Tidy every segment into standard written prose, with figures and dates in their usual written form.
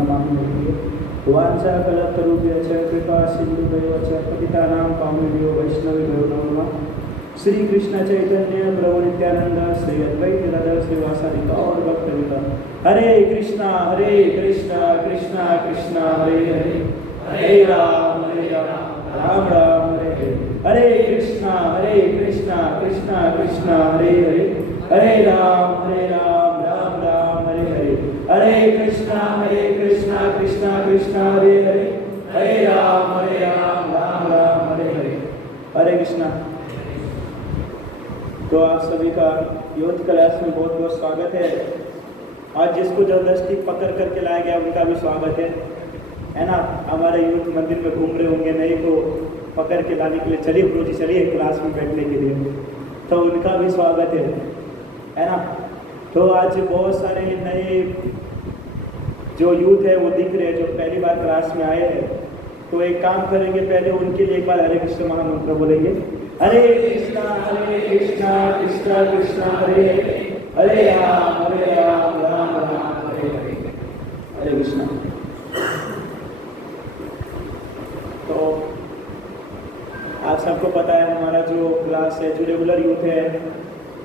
नमामि। वाञ्छाकल्पतरुभ्यश्च कृपा सिन्धुभ्यो च पतितानां पावनेभ्यो वैष्णवेभ्यो नमो नमः। श्री कृष्ण चैतन्य प्रभु नित्यानंद श्री अद्वैत गदाधर श्रीवासादि गौर भक्तवृंद। हरे कृष्णा कृष्णा कृष्णा हरे हरे, हरे राम राम राम हरे हरे। हरे कृष्णा कृष्णा कृष्णा हरे हरे, हरे राम राम राम हरे हरे। हरे कृष्णा कृष्णा कृष्णा हरे हरे, हरे राम राम राम हरे हरे। हरे कृष्णा। तो आप सभी का यूथ क्लास में बहुत बहुत स्वागत है। आज जिसको जबरदस्ती पकड़ करके लाया गया उनका भी स्वागत है ना। हमारे यूथ मंदिर में घूम रहे होंगे, नहीं को पकड़ के लाने के लिए चलिए गुरु जी चलिए क्लास में बैठने के लिए, तो उनका भी स्वागत है ना। तो आज बहुत सारे नए जो यूथ है वो दिख रहे हैं, जो पहली बार क्लास में आए हैं। तो एक काम करेंगे, पहले उनके लिए एक बार हरे कृष्ण महामंत्र बोलेंगे। हरे कृष्णा कृष्णा कृष्णा हरे हरे राम राम राम हरे हरे। हरे कृष्णा। तो आप सबको पता है हमारा जो क्लास है, जो रेगुलर यूथ है,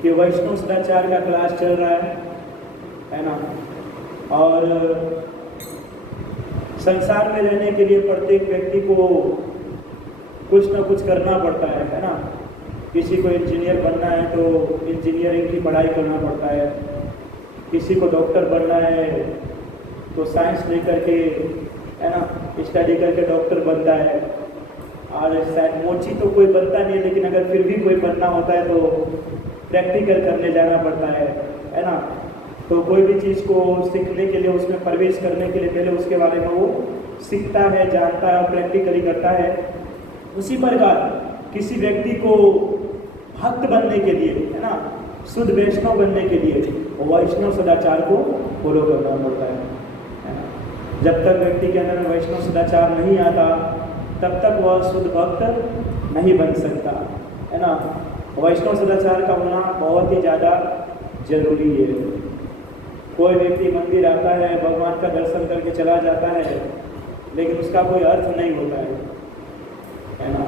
कि वैष्णव सदाचार का क्लास चल रहा है ना। और संसार में रहने के लिए प्रत्येक व्यक्ति को कुछ ना कुछ करना पड़ता है ना। किसी को इंजीनियर बनना है तो इंजीनियरिंग की पढ़ाई करना पड़ता है, किसी को डॉक्टर बनना है तो साइंस लेकर के है ना स्टडी करके डॉक्टर बनता है। और शायद मोची तो कोई बनता नहीं है, लेकिन अगर फिर भी कोई बनना होता है तो प्रैक्टिकल करने जाना पड़ता है ना। तो कोई भी चीज़ को सीखने के लिए, उसमें प्रवेश करने के लिए पहले उसके बारे में वो सीखता है, जानता है और प्रैक्टिकली करता है। उसी प्रकार किसी व्यक्ति को भक्त बनने के लिए है ना, शुद्ध वैष्णव बनने के लिए वैष्णव सदाचार को फॉलो करना पड़ता है ना। जब तक व्यक्ति के अंदर में वैष्णव सदाचार नहीं आता तब तक वह शुद्ध भक्त नहीं बन सकता है ना। वैष्णव सदाचार का होना बहुत ही ज़्यादा जरूरी है। कोई व्यक्ति मंदिर आता है, भगवान का दर्शन करके चला जाता है, लेकिन उसका कोई अर्थ नहीं होता है ना।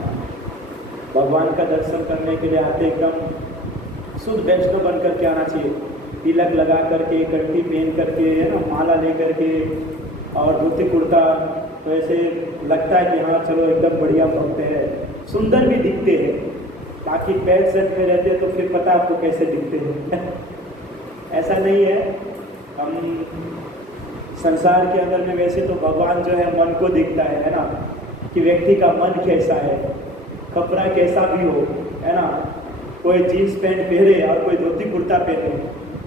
भगवान का दर्शन करने के लिए आते एकदम शुद्ध वैष्णव बन करके आना चाहिए। तिलक लगा करके, कंठी पहन करके है ना, माला ले करके और धोती कुर्ता, तो ऐसे लगता है कि हाँ चलो एकदम बढ़िया भक्त है, सुंदर भी दिखते हैं। बाकी पैंट शर्ट में रहते हैं तो फिर पता आपको कैसे दिखते हैं ऐसा नहीं है। हम संसार के अंदर में वैसे तो भगवान जो है मन को दिखता है ना, कि व्यक्ति का मन कैसा है, कपड़ा कैसा भी हो है ना। कोई जीन्स पैंट पहने और कोई धोती कुर्ता पहने,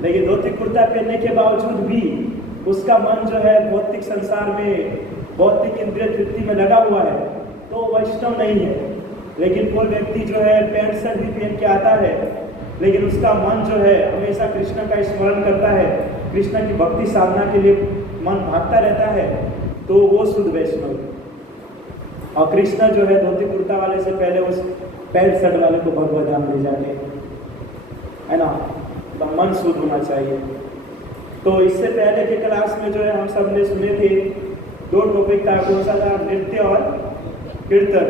लेकिन धोती कुर्ता पहनने के बावजूद भी उसका मन जो है भौतिक संसार में, भौतिक इंद्रिय तृप्ति में लगा हुआ है, तो वैष्णव नहीं है। लेकिन कोई व्यक्ति जो है पैंट शर्ट भी पहन के आता है, लेकिन उसका मन जो है हमेशा कृष्ण का स्मरण करता है, कृष्ण की भक्ति साधना के लिए मन भागता रहता है, तो वो शुद्ध वैष्णव। और कृष्ण जो है धोती कुर्ता वाले से पहले उस पैंट शर्ट वाले को भगवत धाम ले जाते है ना। तो मन शुद्ध होना चाहिए। तो इससे पहले के क्लास में जो है हम सब ने सुने थे, दो टॉपिक था, कौन सा था, नृत्य और कीर्तन।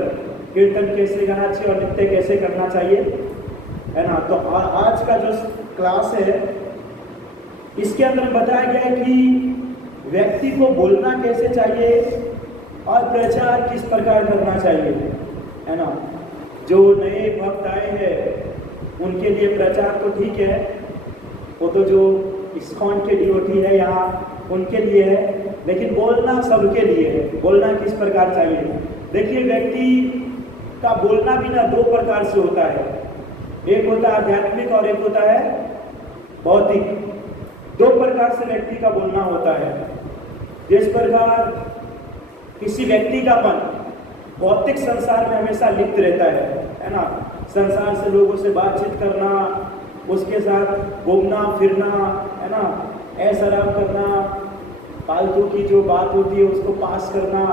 कीर्तन कैसे गाना चाहिए और नृत्य कैसे करना चाहिए है ना। तो आज का जो क्लास है इसके अंदर बताया गया है कि व्यक्ति को बोलना कैसे चाहिए और प्रचार किस प्रकार करना चाहिए है ना। जो नए भक्त आए हैं उनके लिए प्रचार तो ठीक है, वो तो जो इस्कॉन के डिवोटी है यहाँ उनके लिए है, लेकिन बोलना सबके लिए है। बोलना किस प्रकार चाहिए, देखिए व्यक्ति का बोलना भी ना दो प्रकार से होता है, एक होता है आध्यात्मिक और एक होता है भौतिक। दो प्रकार से व्यक्ति का बोलना होता है। जिस प्रकार किसी व्यक्ति का मन भौतिक संसार में हमेशा लिप्त रहता है ना, संसार से लोगों से बातचीत करना, उसके साथ घूमना फिरना है ना, ऐसा आराम करना, फालतू की जो बात होती है उसको पास करना,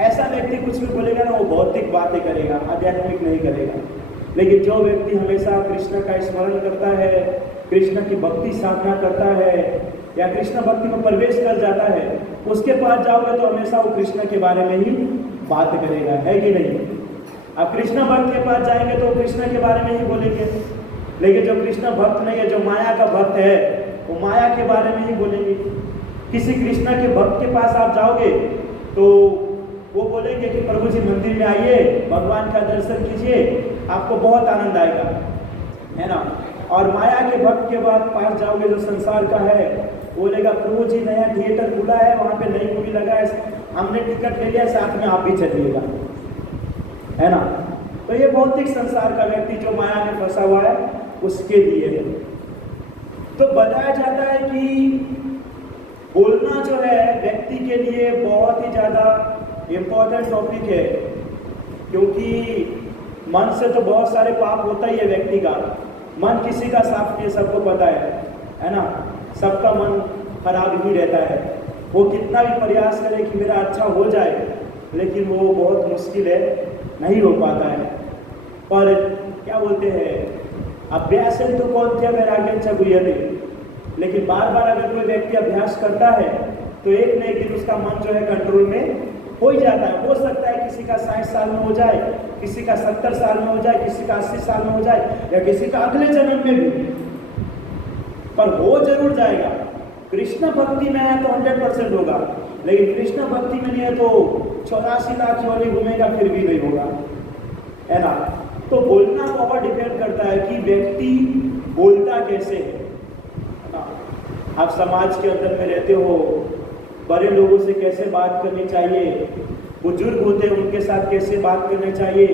ऐसा व्यक्ति कुछ भी बोलेगा ना वो भौतिक बातें करेगा, आध्यात्मिक नहीं करेगा। लेकिन जो व्यक्ति हमेशा कृष्ण का स्मरण करता है, कृष्ण की भक्ति साधना करता है, या कृष्ण भक्ति में प्रवेश कर जाता है, उसके पास जाओगे तो हमेशा वो कृष्ण के बारे में ही बात करेगा, है कि नहीं? अब कृष्ण भक्त के पास जाएंगे तो कृष्ण के बारे में ही बोलेंगे, लेकिन जो कृष्ण भक्त नहीं है, जो माया का भक्त है, वो माया के बारे में ही बोलेंगे। किसी कृष्ण के भक्त के पास आप जाओगे तो वो बोलेंगे कि प्रभु जी मंदिर में आइए, भगवान का दर्शन कीजिए, आपको बहुत आनंद आएगा, है ना। और माया के भक्त के बाद पास जाओगे जो संसार का है, बोलेगा प्रभु जी नया थिएटर खुला है, वहाँ पे नई मूवी लगा है, हमने टिकट ले लिया, साथ में आप भी चलिएगा, है ना। तो ये भौतिक संसार का व्यक्ति जो माया में फंसा हुआ है उसके लिए है। तो बताया जाता है कि बोलना जो है व्यक्ति के लिए बहुत ही ज़्यादा इम्पोर्टेंट टॉपिक है, क्योंकि मन से तो बहुत सारे पाप होता ही है व्यक्ति का। मन किसी का साफ नहीं, सबको पता है ना। सबका मन खराब ही रहता है, वो कितना भी प्रयास करे कि मेरा अच्छा हो जाए, लेकिन वो बहुत मुश्किल है, नहीं हो पाता है। पर क्या बोलते हैं, अभ्यास तो कौन थे वैराग्य गुह्यते, लेकिन बार बार अगर कोई व्यक्ति अभ्यास करता है तो एक न एक दिन उसका मन जो है कंट्रोल में हो ही जाता है। हो सकता है किसी का 60 साल में हो जाए, किसी का 70 साल में हो जाए, किसी का 80 साल में हो जाए, या किसी का अगले जन्म में भी, पर हो जरूर जाएगा। कृष्ण भक्ति में है तो 100% होगा, लेकिन कृष्ण भक्ति में नहीं है तो 84 लाख योनि घूमेगा फिर भी नहीं होगा, है ना। तो बोलना बहुत डिपेंड करता है कि व्यक्ति बोलता कैसे है ना। आप समाज के अंदर में रहते हो, बड़े लोगों से कैसे बात करनी चाहिए, बुजुर्ग होते हैं उनके साथ कैसे बात करनी चाहिए,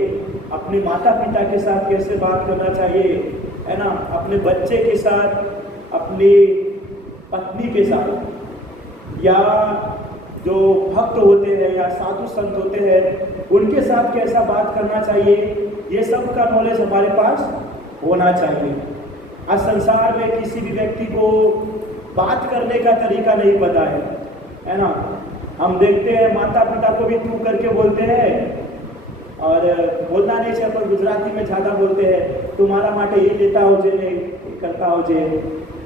अपने माता पिता के साथ कैसे बात करना चाहिए, है ना, अपने बच्चे के साथ, अपनी पत्नी के साथ, या जो भक्त होते हैं या साधु संत होते हैं उनके साथ कैसा बात करना चाहिए, ये सब का नॉलेज हमारे पास होना चाहिए। आज संसार में किसी भी व्यक्ति को बात करने का तरीका नहीं पता है ना। हम देखते हैं माता पिता को भी तू करके बोलते हैं, और बोलना नहीं चाहिए पर गुजराती में ज़्यादा बोलते हैं, तुम्हारा माटे ये लेता हो जे, करता हो जे,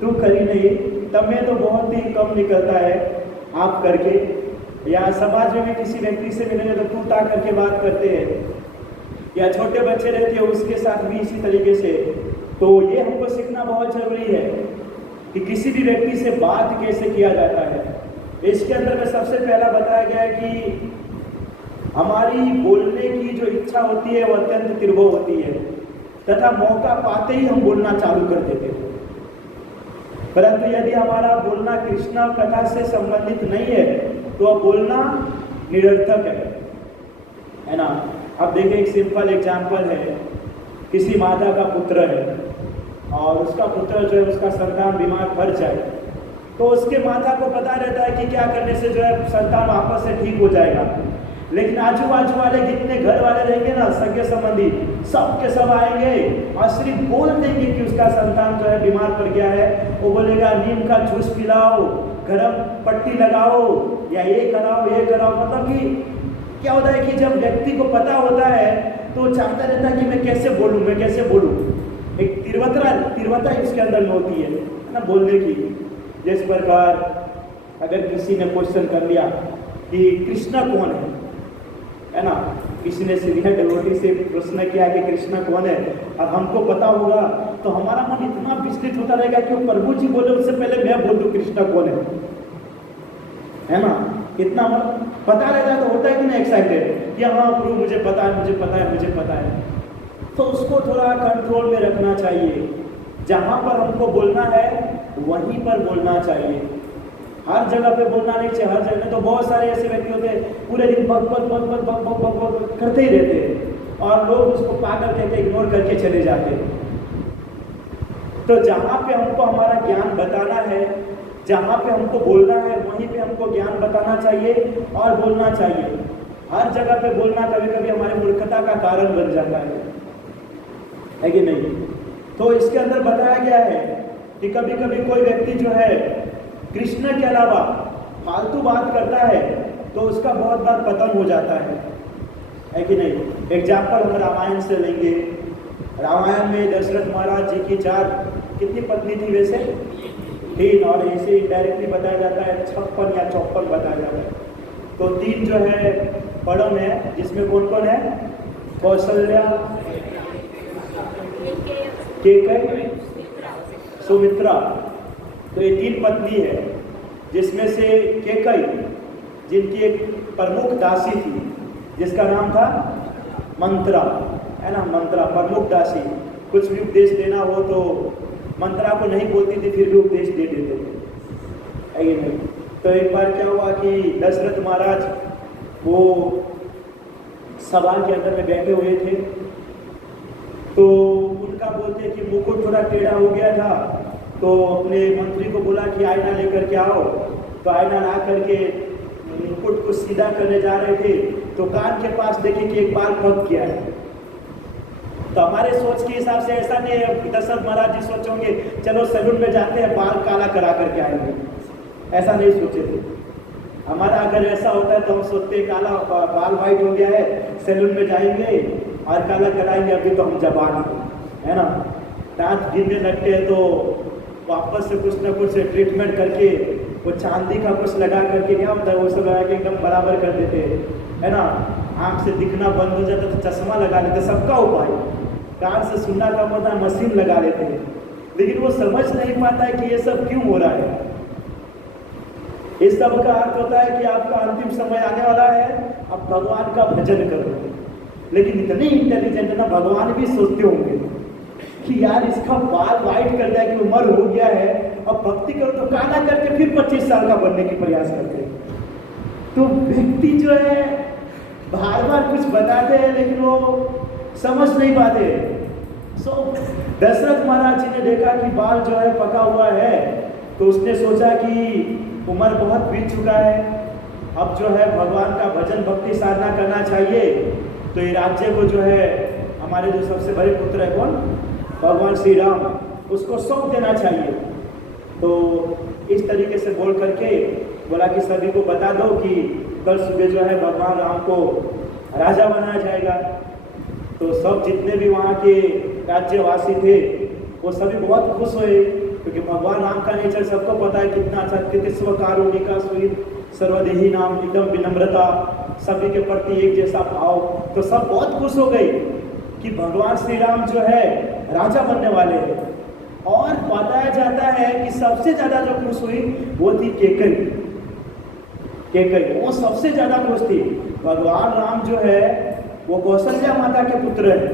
तू करी नहीं, तब में तो बहुत ही कम निकलता है आप करके। या समाज में भी किसी व्यक्ति से मिलेंगे तो तू ता करके बात करते हैं, या छोटे बच्चे रहते हैं उसके साथ भी इसी तरीके से। तो ये हमको सीखना बहुत जरूरी है कि किसी भी व्यक्ति से बात कैसे किया जाता है। इसके अंदर में सबसे पहला बताया गया है कि हमारी बोलने की जो इच्छा होती है वो अत्यंत तीव्र होती है, तथा मौका पाते ही हम बोलना चालू कर देते हैं। परंतु यदि हमारा बोलना कृष्ण कथा से संबंधित नहीं है तो बोलना निरर्थक है ना। अब देखिए एक सिंपल एग्जाम्पल है, किसी माता का पुत्र है और उसका पुत्र जो है उसका संतान बीमार पड़ जाए, तो उसके माता को पता रहता है कि क्या करने से जो है संतान वापस से ठीक हो जाएगा। लेकिन आजू बाजू वाले जितने घर वाले रहेंगे ना, सगे संबंधी, सब के सब आएंगे और सिर्फ बोल देंगे कि उसका संतान जो है बीमार पड़ गया है, वो बोलेगा नीम का जूस पिलाओ, गरम पट्टी लगाओ, या ये कराओ ये कराओ। मतलब कि क्या होता है कि जब व्यक्ति को पता होता है तो चाहता रहता है कि मैं कैसे बोलूँ, मैं कैसे बोलूँ। एक तीव्रता इसके अंदर में होती है ना बोलने की। जिस प्रकार अगर किसी ने क्वेश्चन कर लिया कि कृष्ण कौन है ना, किसी ने सीनियर डिवोटी से प्रश्न किया कि कृष्ण कौन है, और हमको पता होगा तो हमारा मन इतना विचलित होता रहेगा कि वो प्रभु जी बोले उससे पहले मैं बोल दूं कृष्ण कौन है ना। इतना पता रहता है तो होता है कि ना एक्साइटेड कि हाँ प्रभु मुझे पता है, मुझे पता है, मुझे पता है। तो उसको थोड़ा कंट्रोल में रखना चाहिए। जहाँ पर हमको बोलना है वहीं पर बोलना चाहिए, हर जगह पे बोलना नहीं चाहिए। हर जगह तो बहुत सारे ऐसे व्यक्ति होते हैं पूरे दिन बक बक बक बक बक बक बक बक करते ही रहते हैं और लोग उसको पागल कहते इग्नोर करके चले जाते हैं। तो जहाँ पे हमको हमारा ज्ञान बताना है, जहाँ पे हमको बोलना है वहीं पे हमको ज्ञान बताना चाहिए और बोलना चाहिए। हर जगह पे बोलना कभी कभी हमारे मूर्खता का कारण बन जाता है कि नहीं। तो इसके अंदर बताया गया है कि कभी कभी कोई व्यक्ति जो है कृष्ण के अलावा फालतू बात करता है तो उसका बहुत बार पतन हो जाता है कि नहीं। एग्जाम्पल हम रामायण से लेंगे। रामायण में दशरथ महाराज जी की 4 कितनी पत्नी थी वैसे? 3 और ऐसे डायरेक्टली बताया जाता है 56 या 54 बताया जाता है। तो 3 जो है बड़ों में है, जिसमें कौन कौन है? कौशल्या, केकई, सुमित्रा। तो ये 3 पत्नी है, जिसमें से केकई जिनकी एक प्रमुख दासी थी जिसका नाम था मंत्रा, है ना। मंत्रा प्रमुख दासी, कुछ भी उपदेश देना हो तो मंत्रा को नहीं बोलती थी, फिर भी उपदेश दे देते थे, है ये नहीं। तो एक बार क्या हुआ कि दशरथ महाराज वो सभा के अंदर में बैठे हुए थे, तो उनका बोलते कि मुकुट थोड़ा टेढ़ा हो गया था, तो अपने मंत्री को बोला कि आईना लेकर के आओ। तो आईना ला करके मुकुट को सीधा करने जा रहे थे, तो कान के पास देखे कि एक बाल पक गया है। तो हमारे सोच के हिसाब से ऐसा नहीं है, दशरथ महाराज जी सोचोगे चलो सैलून में जाते हैं बाल काला करा करके आएंगे, ऐसा नहीं सोचे थे। हमारा अगर ऐसा होता है तो हम सोचते काला बाल वाइट हो गया है, सैलून में जाएंगे और काला कराएंगे, अभी तो हम जवान है ना, दांत गिरने लगते हैं तो वापस से कुछ ना कुछ ट्रीटमेंट करके वो चांदी का कुछ लगा करके क्या होता है वो सब लगा के एकदम बराबर कर देते हैं, है ना। आँख से दिखना बंद हो जाता तो चश्मा लगा लेते, सबका उपाय। कान से सुनना कम होता है, मशीन लगा लेते हैं, लेकिन वो समझ नहीं पाता है कि ये सब क्यों हो रहा है। इस सब का अर्थ होता है कि आपका अंतिम समय आने वाला है, अब भगवान का भजन करो। लेकिन इतने इंटेलिजेंट ना भगवान भी सोचते होंगे कि यार इसका बाल वाइट कर दिया कि उम्र हो गया है, अब भक्ति करो तो काला करके फिर 25 साल का बनने की प्रयास करते हैं। तो व्यक्ति जो है बार बार कुछ बताते हैं लेकिन वो समझ नहीं पाते। दशरथ महाराज जी ने देखा कि बाल जो है पका हुआ है, तो उसने सोचा कि उम्र बहुत बीत चुका है, अब जो है भगवान का भजन भक्ति साधना करना चाहिए। तो ये राज्य को जो है हमारे जो सबसे बड़े पुत्र है कौन? भगवान श्री राम, उसको सौंप देना चाहिए। तो इस तरीके से बोल करके बोला कि सभी को बता दो कि कल सुबह जो है भगवान राम को राजा बनाया जाएगा। तो सब जितने भी वहाँ के राज्यवासी थे वो सभी बहुत खुश हुए, क्योंकि भगवान राम का नेचर सबको पता है कितना अच्छा, तितिस्व कारुणिका सुहृद सर्वदेही नाम, एकदम विनम्रता, सभी के प्रति एक जैसा भाव। तो सब बहुत खुश हो गए कि भगवान श्री राम जो है राजा बनने वाले हैं। और बताया जाता है कि सबसे ज्यादा जो खुश हुई वो थी केकई। केकई वो सबसे ज्यादा खुश थी। भगवान राम जो है वो कौशल्या माता के पुत्र है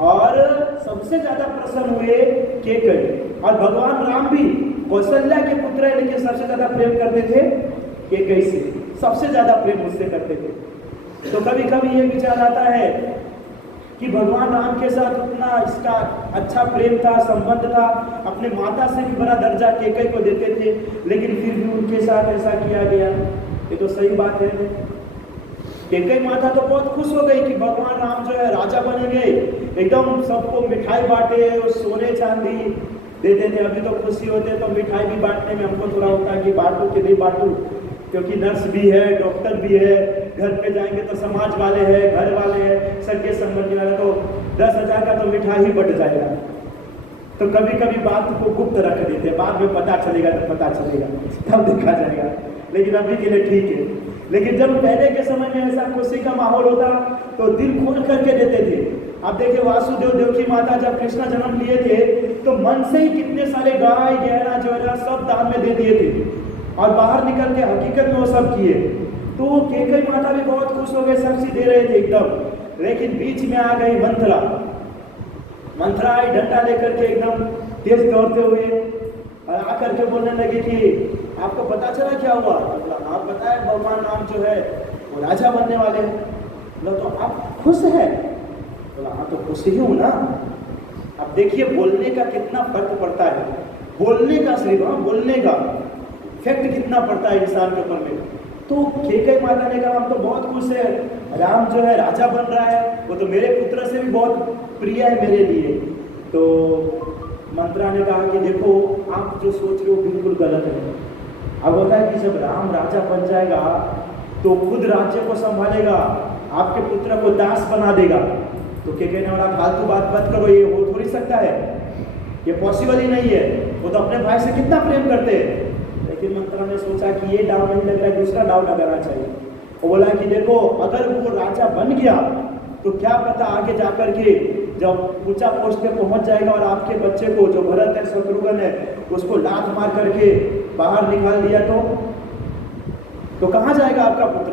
और सबसे ज्यादा प्रसन्न हुए केकई। और भगवान राम भी कौशल्या के पुत्र है, लेकिन सबसे ज्यादा प्रेम करते थे केकई से, सबसे ज्यादा प्रेम उससे करते थे। तो कभी कभी ये विचार आता है कि भगवान राम के साथ उतना इसका अच्छा प्रेम था, संबंध था, अपने माता से भी बड़ा दर्जा केकई को देते थे, लेकिन फिर भी उनके साथ ऐसा किया गया। ये तो सही बात है। केकई माता तो बहुत खुश हो गई कि भगवान राम जो है राजा बनेंगे, एकदम सबको मिठाई बांटे, सोने चांदी देते थे। अभी तो खुशी होते तो मिठाई भी बांटने में हमको थोड़ा होता है कि बांटू कि नहीं बांटू, क्योंकि नर्स भी है, डॉक्टर भी है, घर पे जाएंगे तो समाज वाले हैं, घर वाले हैं, सगे संबंधी वाले, तो 10,000 का तो मिठाई ही बढ़ जाएगा। तो कभी कभी बात को गुप्त रख देते हैं, बाद में पता चलेगा तो पता चलेगा, तब देखा जाएगा, लेकिन अभी के लिए ठीक है। लेकिन जब पहले के समय में ऐसा खुशी का माहौल होता तो दिल खोल करके देते थे। अब देखिए वासुदेव देवकी माता जब कृष्ण जन्म लिए थे तो मन से ही कितने सारे गाय गहना जोहरा सब दान में दे दिए थे, और बाहर निकल के हकीकत में वो सब किए। तो केकई माता भी बहुत खुश हो गए, सब चीज दे रहे थे एकदम। लेकिन बीच में आ गई मंथरा। मंथरा आई डंडा लेकर के एकदम तेज दौड़ते हुए और आकर के बोलने लगे कि आपको पता चला क्या हुआ? आप बताएं भगवान राम जो है वो राजा बनने वाले हैं। तो आप खुश हैं? बोला हाँ तो खुश ही हूँ ना। अब देखिए बोलने का कितना फर्क पड़ता है, बोलने का सिर्फ बोलने का इफेक्ट कितना पड़ता है इंसान के ऊपर में। तो केकई माता ने कहा हम तो बहुत खुश है, राम जो है राजा बन रहा है, वो तो मेरे पुत्र से भी बहुत प्रिय है मेरे लिए। तो मंत्रा ने कहा कि देखो आप जो सोच रहे हो बिल्कुल गलत है। अब होता है कि जब राम राजा बन जाएगा तो खुद राज्य को संभालेगा, आपके पुत्र को दास बना देगा। तो क्या कहने वाला फालतू बात मत करो, ये हो थोड़ी सकता है, ये पॉसिबल ही नहीं है। वो तो अपने भाई से कितना प्रेम करते हैं। लेकिन मंत्रा ने सोचा कि ये दाव नहीं लग रहा है, दूसरा दाव लगाना चाहिए। वो बोला कि देखो अगर वो राजा बन गया तो क्या पता आगे जाकर के जब ऊंचा पोस्ट पे पहुंच जाएगा और आपके बच्चे को जो भरत है, शत्रुघ्न है, उसको लात मार करके बाहर निकाल दिया तो कहां जाएगा आपका पुत्र?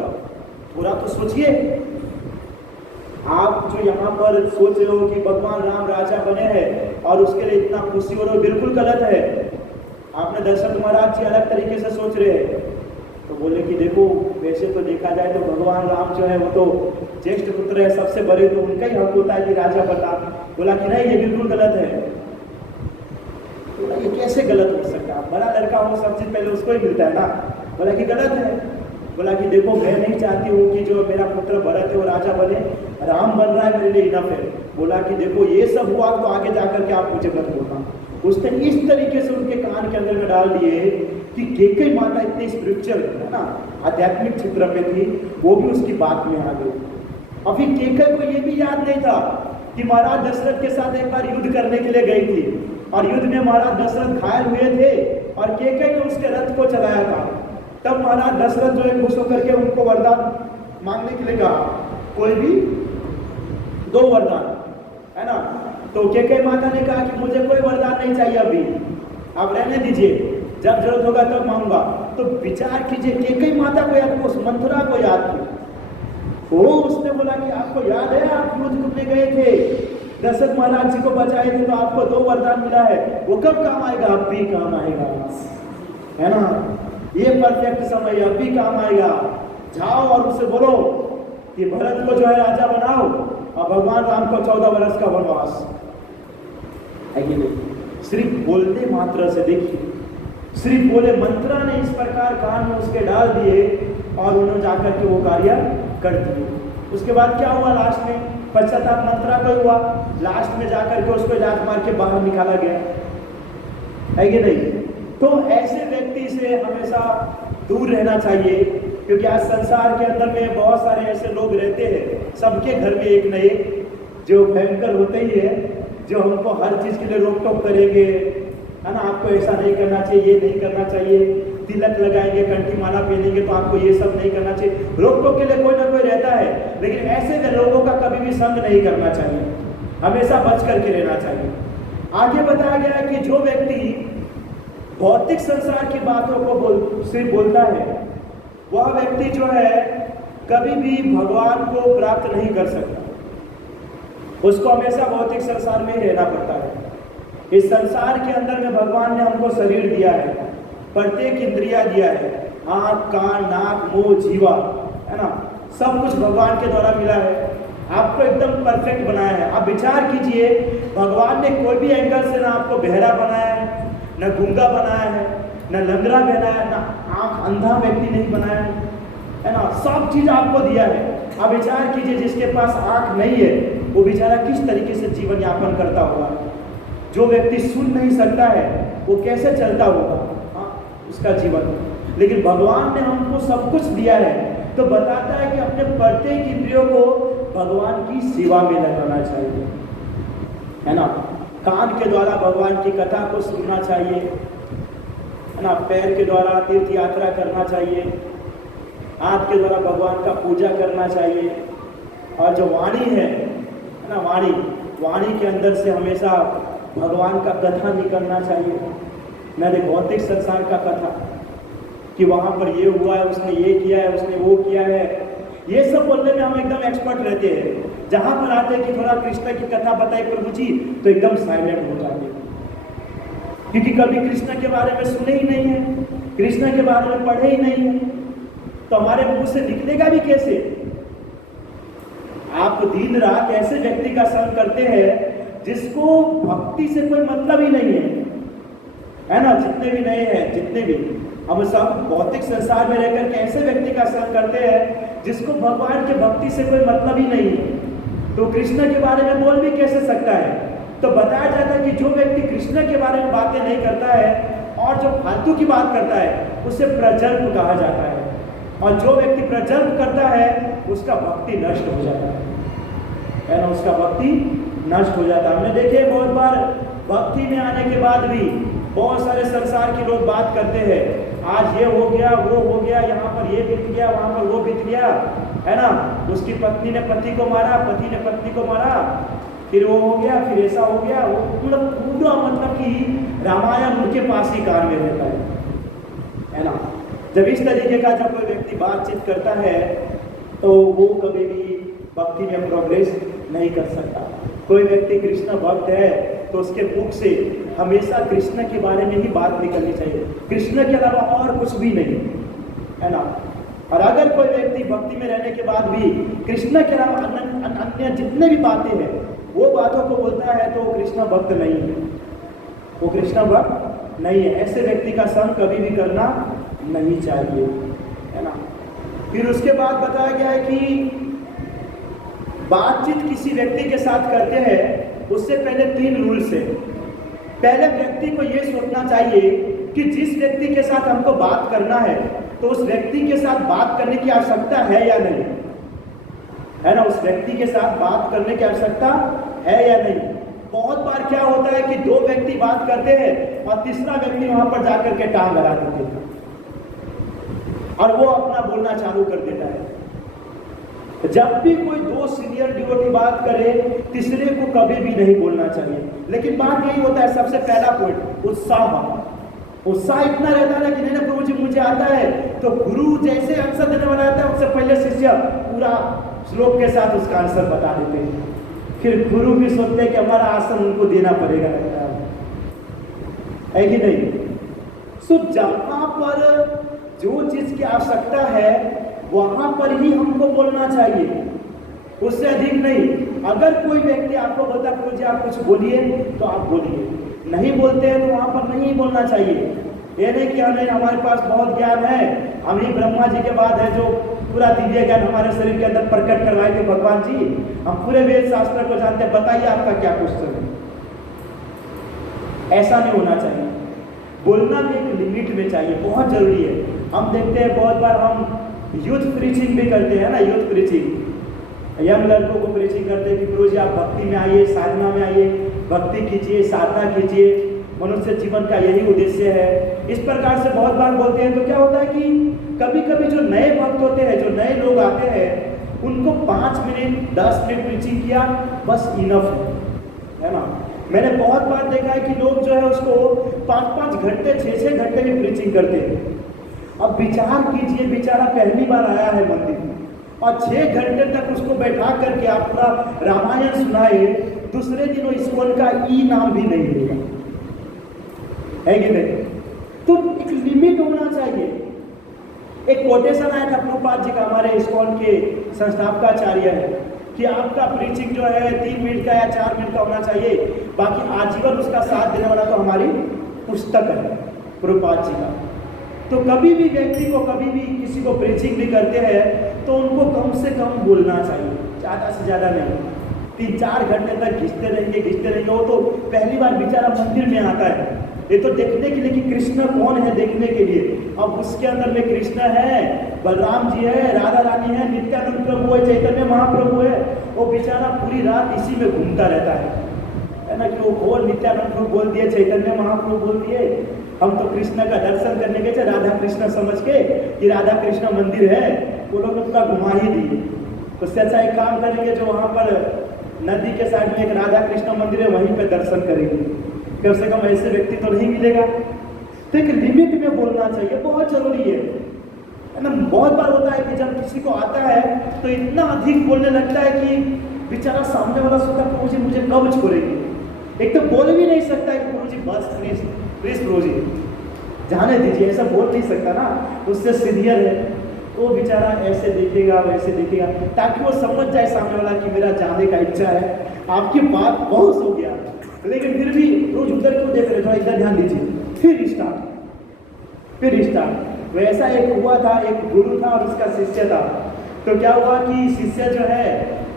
पूरा तो सोचिए। आप जो यहाँ पर सोच रहे हो कि भगवान राम राजा बने हैं और उसके लिए इतना खुशी हो रहे हो, बिल्कुल गलत है। आपने दशरथ महाराज जी अलग तरीके से सोच रहे हैं। तो बोले कि देखो वैसे तो देखा जाए तो भगवान राम जो है वो तो ज्येष्ठ पुत्र है, सबसे बड़े, तो उनका ही हक होता है कि राजा बना। बोला कि नहीं, ये बिल्कुल गलत है। तो ये कैसे गलत हो सकता है? बड़ा लड़का हो, सब चीज पहले उसको ही मिलता है ना। बोला कि गलत है। बोला कि देखो मैं नहीं चाहती हूँ कि जो मेरा पुत्र भरत है वो राजा बने, राम बन रहा है मेरे लिए इनफ है। बोला कि देखो ये सब हुआ तो आगे जाकर के आप मुझे मत बोलना। उसने इस तरीके से उनके कान के अंदर में डाल दिए कि केकई माता इतनी स्पिरिचुअल है ना, आध्यात्मिक क्षेत्र में थी, वो भी उसकी बात में आ गई। अभी केकई को ये भी याद नहीं था कि महाराज दशरथ के साथ एक बार युद्ध करने के लिए गई थी और युद्ध में महाराज दशरथ घायल हुए थे और केकई ने उसके रथ को चलाया था। तब महाराज दशरथ जो है खुश होकर के उनको वरदान मांगने के लिए कहा, कोई भी 2 वरदान, है ना। तो केकई माता ने कहा कि मुझे कोई वरदान नहीं चाहिए अभी, आप रहने दीजिए, जब जरूरत होगा तब मांगूंगा। तो विचार कीजिए, केकई माता को याद, उस मंथरा को याद की। वो उसने बोला कि आपको याद है आप युद्ध करने गए थे, दशरथ महाराज जी को बचाए थे, तो आपको 2 वरदान मिला है, वो कब काम आएगा? अब भी काम आएगा, है ना। ये परफेक्ट समय, अब भी काम आएगा। जाओ और उससे बोलो कि भरत को जो है राजा बनाओ और भगवान राम को 14 वर्ष का वनवास है कि नहीं। सिर्फ बोलते मात्र से, देखिए सिर्फ बोले, मंत्रा ने इस प्रकार कान में उसके डाल दिए और उन्होंने जाकर के वो कार्य कर दिए। उसके बाद क्या हुआ? लास्ट में पश्चाताप मंत्रा को हुआ, लास्ट में जाकर के उसको लात मार के बाहर निकाला गया, है कि नहीं। तो ऐसे व्यक्ति से हमेशा दूर रहना चाहिए, क्योंकि आज संसार के अंदर में बहुत सारे ऐसे लोग रहते हैं, सबके घर में एक न एक जो भयंकर होते ही है, जो हमको हर चीज के लिए रोक टोक करेंगे, है ना। आपको ऐसा नहीं करना चाहिए, ये नहीं करना चाहिए, तिलक लगाएंगे, कंठी माला पहनेंगे तो आपको ये सब नहीं करना चाहिए। रोक टोक के लिए कोई ना कोई रहता है, लेकिन ऐसे लोगों का कभी भी संग नहीं करना चाहिए, हमेशा बच करके रहना चाहिए। आगे बताया गया है कि जो व्यक्ति भौतिक संसार की बातों को सिर्फ बोलता है, वह व्यक्ति जो है कभी भी भगवान को प्राप्त नहीं कर सकता। उसको हमेशा भौतिक संसार में ही रहना पड़ता है। इस संसार के अंदर में भगवान ने हमको शरीर दिया है, प्रत्येक इंद्रिया दिया है, आंख, कान, नाक, मुंह, जीवा, है ना, सब कुछ भगवान के द्वारा मिला है। आपको एकदम परफेक्ट बनाया है। आप विचार कीजिए, भगवान ने कोई भी एंगल से ना आपको बहरा बनाया है, न गूंगा बनाया है, न लंगड़ा बनाया है, न आंख अंधा व्यक्ति नहीं बनाया है ना, सब चीज आपको दिया है। अब विचार कीजिए, जिसके पास आंख नहीं है वो बेचारा किस तरीके से जीवन यापन करता होगा। जो व्यक्ति सुन नहीं सकता है वो कैसे चलता होगा, हाँ, उसका जीवन। लेकिन भगवान ने हमको सब कुछ दिया है, तो बताता है कि अपने प्रत्येक इंद्रियों को भगवान की सेवा में लगाना चाहिए, है ना। कान के द्वारा भगवान की कथा को सुनना चाहिए, है ना। पैर के द्वारा तीर्थ यात्रा करना चाहिए, हाथ के द्वारा भगवान का पूजा करना चाहिए। और जो वाणी है ना, वाणी के अंदर से हमेशा भगवान का कथा निकलना चाहिए। मैंने भौतिक संसार का कथा कि वहाँ पर ये हुआ है, उसने ये किया है, उसने वो किया है, ये सब बोलने में हम एकदम एक्सपर्ट रहते हैं। जहाँ पर आते हैं कि थोड़ा कृष्ण की कथा बताए प्रभु जी, तो एकदम साइलेंट हो जाते हैं, क्योंकि कभी कृष्ण के बारे में सुने ही नहीं है, कृष्ण के बारे में पढ़े ही नहीं है, तो हमारे मुंह से निकलेगा भी कैसे। आप दिन रात ऐसे व्यक्ति का संग करते हैं जिसको भक्ति से कोई मतलब ही नहीं है ना। जितने भी नए हैं, जितने भी हम सब भौतिक संसार में रहकर के ऐसे व्यक्ति का संग करते हैं जिसको भगवान के भक्ति से कोई मतलब ही नहीं है, तो कृष्ण के बारे में बोल भी कैसे सकता है। तो बताया जाता है कि जो व्यक्ति कृष्ण के बारे में बातें नहीं करता है और जो फालतू की बात करता है उसे प्रजल्प कहा जाता है, और जो व्यक्ति प्रजल्प करता है उसका भक्ति नष्ट हो जाता है ना, उसका भक्ति नष्ट हो जाता है। हमने देखे बहुत बार भक्ति में आने के बाद भी बहुत सारे संसार के लोग बात करते हैं, आज ये हो गया, वो हो गया, यहाँ पर ये बीत गया, वहाँ पर वो बीत गया, है ना। उसकी पत्नी ने पति को मारा, पति ने पत्नी को मारा, फिर वो हो गया, फिर ऐसा हो गया। वो मतलब पूरा मतलब कि रामायण उनके पास ही कान में रहता है ना। जब इस तरीके का जब कोई व्यक्ति बातचीत करता है तो वो कभी भी भक्ति में प्रोग्रेस नहीं कर सकता। कोई व्यक्ति कृष्ण भक्त है तो उसके मुख से हमेशा कृष्ण के बारे में ही बात निकलनी चाहिए, कृष्ण के अलावा और कुछ भी नहीं, है ना। और अगर कोई व्यक्ति भक्ति में रहने के बाद भी कृष्ण के अलावा अन्य जितने भी बातें हैं वो बातों को बोलता है तो वो कृष्ण भक्त नहीं है, वो कृष्ण भक्त नहीं है। ऐसे व्यक्ति का संग कभी भी करना नहीं चाहिए, है ना। फिर उसके बाद बताया गया है कि बातचीत किसी व्यक्ति के साथ करते हैं उससे पहले 3 रूल्स है। पहले व्यक्ति को यह सोचना चाहिए कि जिस व्यक्ति के साथ हमको बात करना है तो उस व्यक्ति के साथ बात करने की आवश्यकता है या नहीं, है ना। उस व्यक्ति के साथ बात करने की आवश्यकता है या नहीं। बहुत बार क्या होता है कि 2 व्यक्ति बात करते हैं और तीसरा व्यक्ति वहां पर जाकर के टांग अड़ा देते हैं और वो अपना बोलना चालू कर देता है। जब भी कोई 2 सीनियर डिवोटी बात करे तीसरे को कभी भी नहीं बोलना चाहिए। लेकिन बात यही होता है, सबसे पहला पॉइंट उत्साह इतना रहता है कि नहीं प्रभु जी मुझे आता है, तो गुरु जैसे आंसर देने वाला आता है उससे पहले शिष्य पूरा श्लोक के साथ उसका आंसर बता देते हैं। फिर गुरु भी सोचते हैं कि हमारा आसन उनको देना पड़ेगा, है कि नहीं। सो जहां पर जो चीज की आवश्यकता है वहां पर ही हमको बोलना चाहिए, उससे अधिक नहीं। अगर कोई व्यक्ति आपको बोलता है प्रभु जी आप कुछ बोलिए तो आप बोलिए, नहीं बोलते हैं तो वहां पर नहीं बोलना चाहिए। ये नहीं कि हमारे पास बहुत ज्ञान है, हम ही ब्रह्मा जी के बाद है जो पूरा दिव्य ज्ञान हमारे शरीर के अंदर प्रकट करवाए थे भगवान जी, हम पूरे वेद शास्त्र को जानते हैं, बताइए आपका क्या क्वेश्चन है। ऐसा नहीं होना चाहिए। बोलना भी एक लिमिट में चाहिए, बहुत जरूरी है। हम देखते हैं बहुत बार हम यूथ प्रीचिंग भी करते हैं ना, यूथ प्रीचिंग, यंग लड़कों को प्रीचिंग करते हैं कि गुरु जी आप भक्ति में आइए, साधना में आइए, भक्ति कीजिए, साधना कीजिए, मनुष्य जीवन का यही उद्देश्य है। इस प्रकार से बहुत बार बोलते हैं तो क्या होता है कि कभी कभी जो नए भक्त होते हैं, जो नए लोग आते हैं, उनको 5 मिनट 10 मिनट प्रीचिंग किया बस इनफ है ना। मैंने बहुत बार देखा है कि लोग जो है उसको 5-5 घंटे 6-6 घंटे की प्रीचिंग करते हैं। अब विचार कीजिए, बेचारा पहली बार आया है मंदिर में और 6 घंटे तक उसको बैठा करके आप पूरा रामायण सुनाए, दूसरे दिन वो इस्कॉन का नाम भी नहीं मिलेगा, है कि नहीं। तो एक लिमिट होना चाहिए। एक कोटेशन आया था प्रभुपाद जी का, हमारे इस्कॉन के संस्थापकाचार्य है, कि आपका प्रीचिंग जो है 3 मिनट का या 4 मिनट का होना चाहिए, बाकी आजीवन उसका साथ देने वाला तो हमारी पुस्तक है प्रभुपाद जी का। तो कभी भी व्यक्ति को कभी भी किसी को प्रीचिंग भी करते हैं तो उनको कम से कम बोलना चाहिए, ज़्यादा से ज़्यादा नहीं। 3-4 घंटे तक घिसते रहेंगे। वो तो पहली बार बेचारा मंदिर में आता है, ये तो देखने के लिए कि कृष्ण कौन है, देखने के लिए। अब उसके अंदर में कृष्ण है, बलराम जी है, राधा रानी है, नित्यानंद प्रभु है, चैतन्य महाप्रभु है। वो बेचारा पूरी रात इसी में घूमता रहता है ना, कि वो बोल नित्यानंद प्रभु बोल दिए, चैतन्य महाप्रभु बोल दिए, हम तो कृष्ण का दर्शन करने गए थे राधा कृष्ण समझ के कि राधा कृष्ण मंदिर है, वो लोग उसका घुमा ही दिए। तो उससे अच्छा एक काम करेंगे, जो वहाँ पर नदी के साइड में एक राधा कृष्ण मंदिर है वहीं पे दर्शन करेंगे, कम से कम ऐसे व्यक्ति तो नहीं मिलेगा। तो एक लिमिट में बोलना चाहिए, बहुत जरूरी है ना। बहुत बार होता है कि जब किसी को आता है तो इतना अधिक बोलने लगता है कि बेचारा सामने वाला सोचता है प्रभु जी मुझे कब छोड़ेंगे। एक तो बोल भी नहीं सकता है कि प्रभु जी बस प्लीज प्रभु जी जाने दीजिए, ऐसा बोल नहीं सकता ना, उससे सीनियर है। वो बेचारा ऐसे देखेगा वैसे देखेगा ताकि वो समझ जाए सामने वाला कि मेरा जाने का इच्छा है, आपकी बात बहुत हो गया, लेकिन फिर भी रोज उधर क्यों देख रहे, थोड़ा इधर ध्यान दीजिए। फिर स्टार्ट वैसा एक हुआ था, एक गुरु था और उसका शिष्य था। तो क्या हुआ कि शिष्य जो है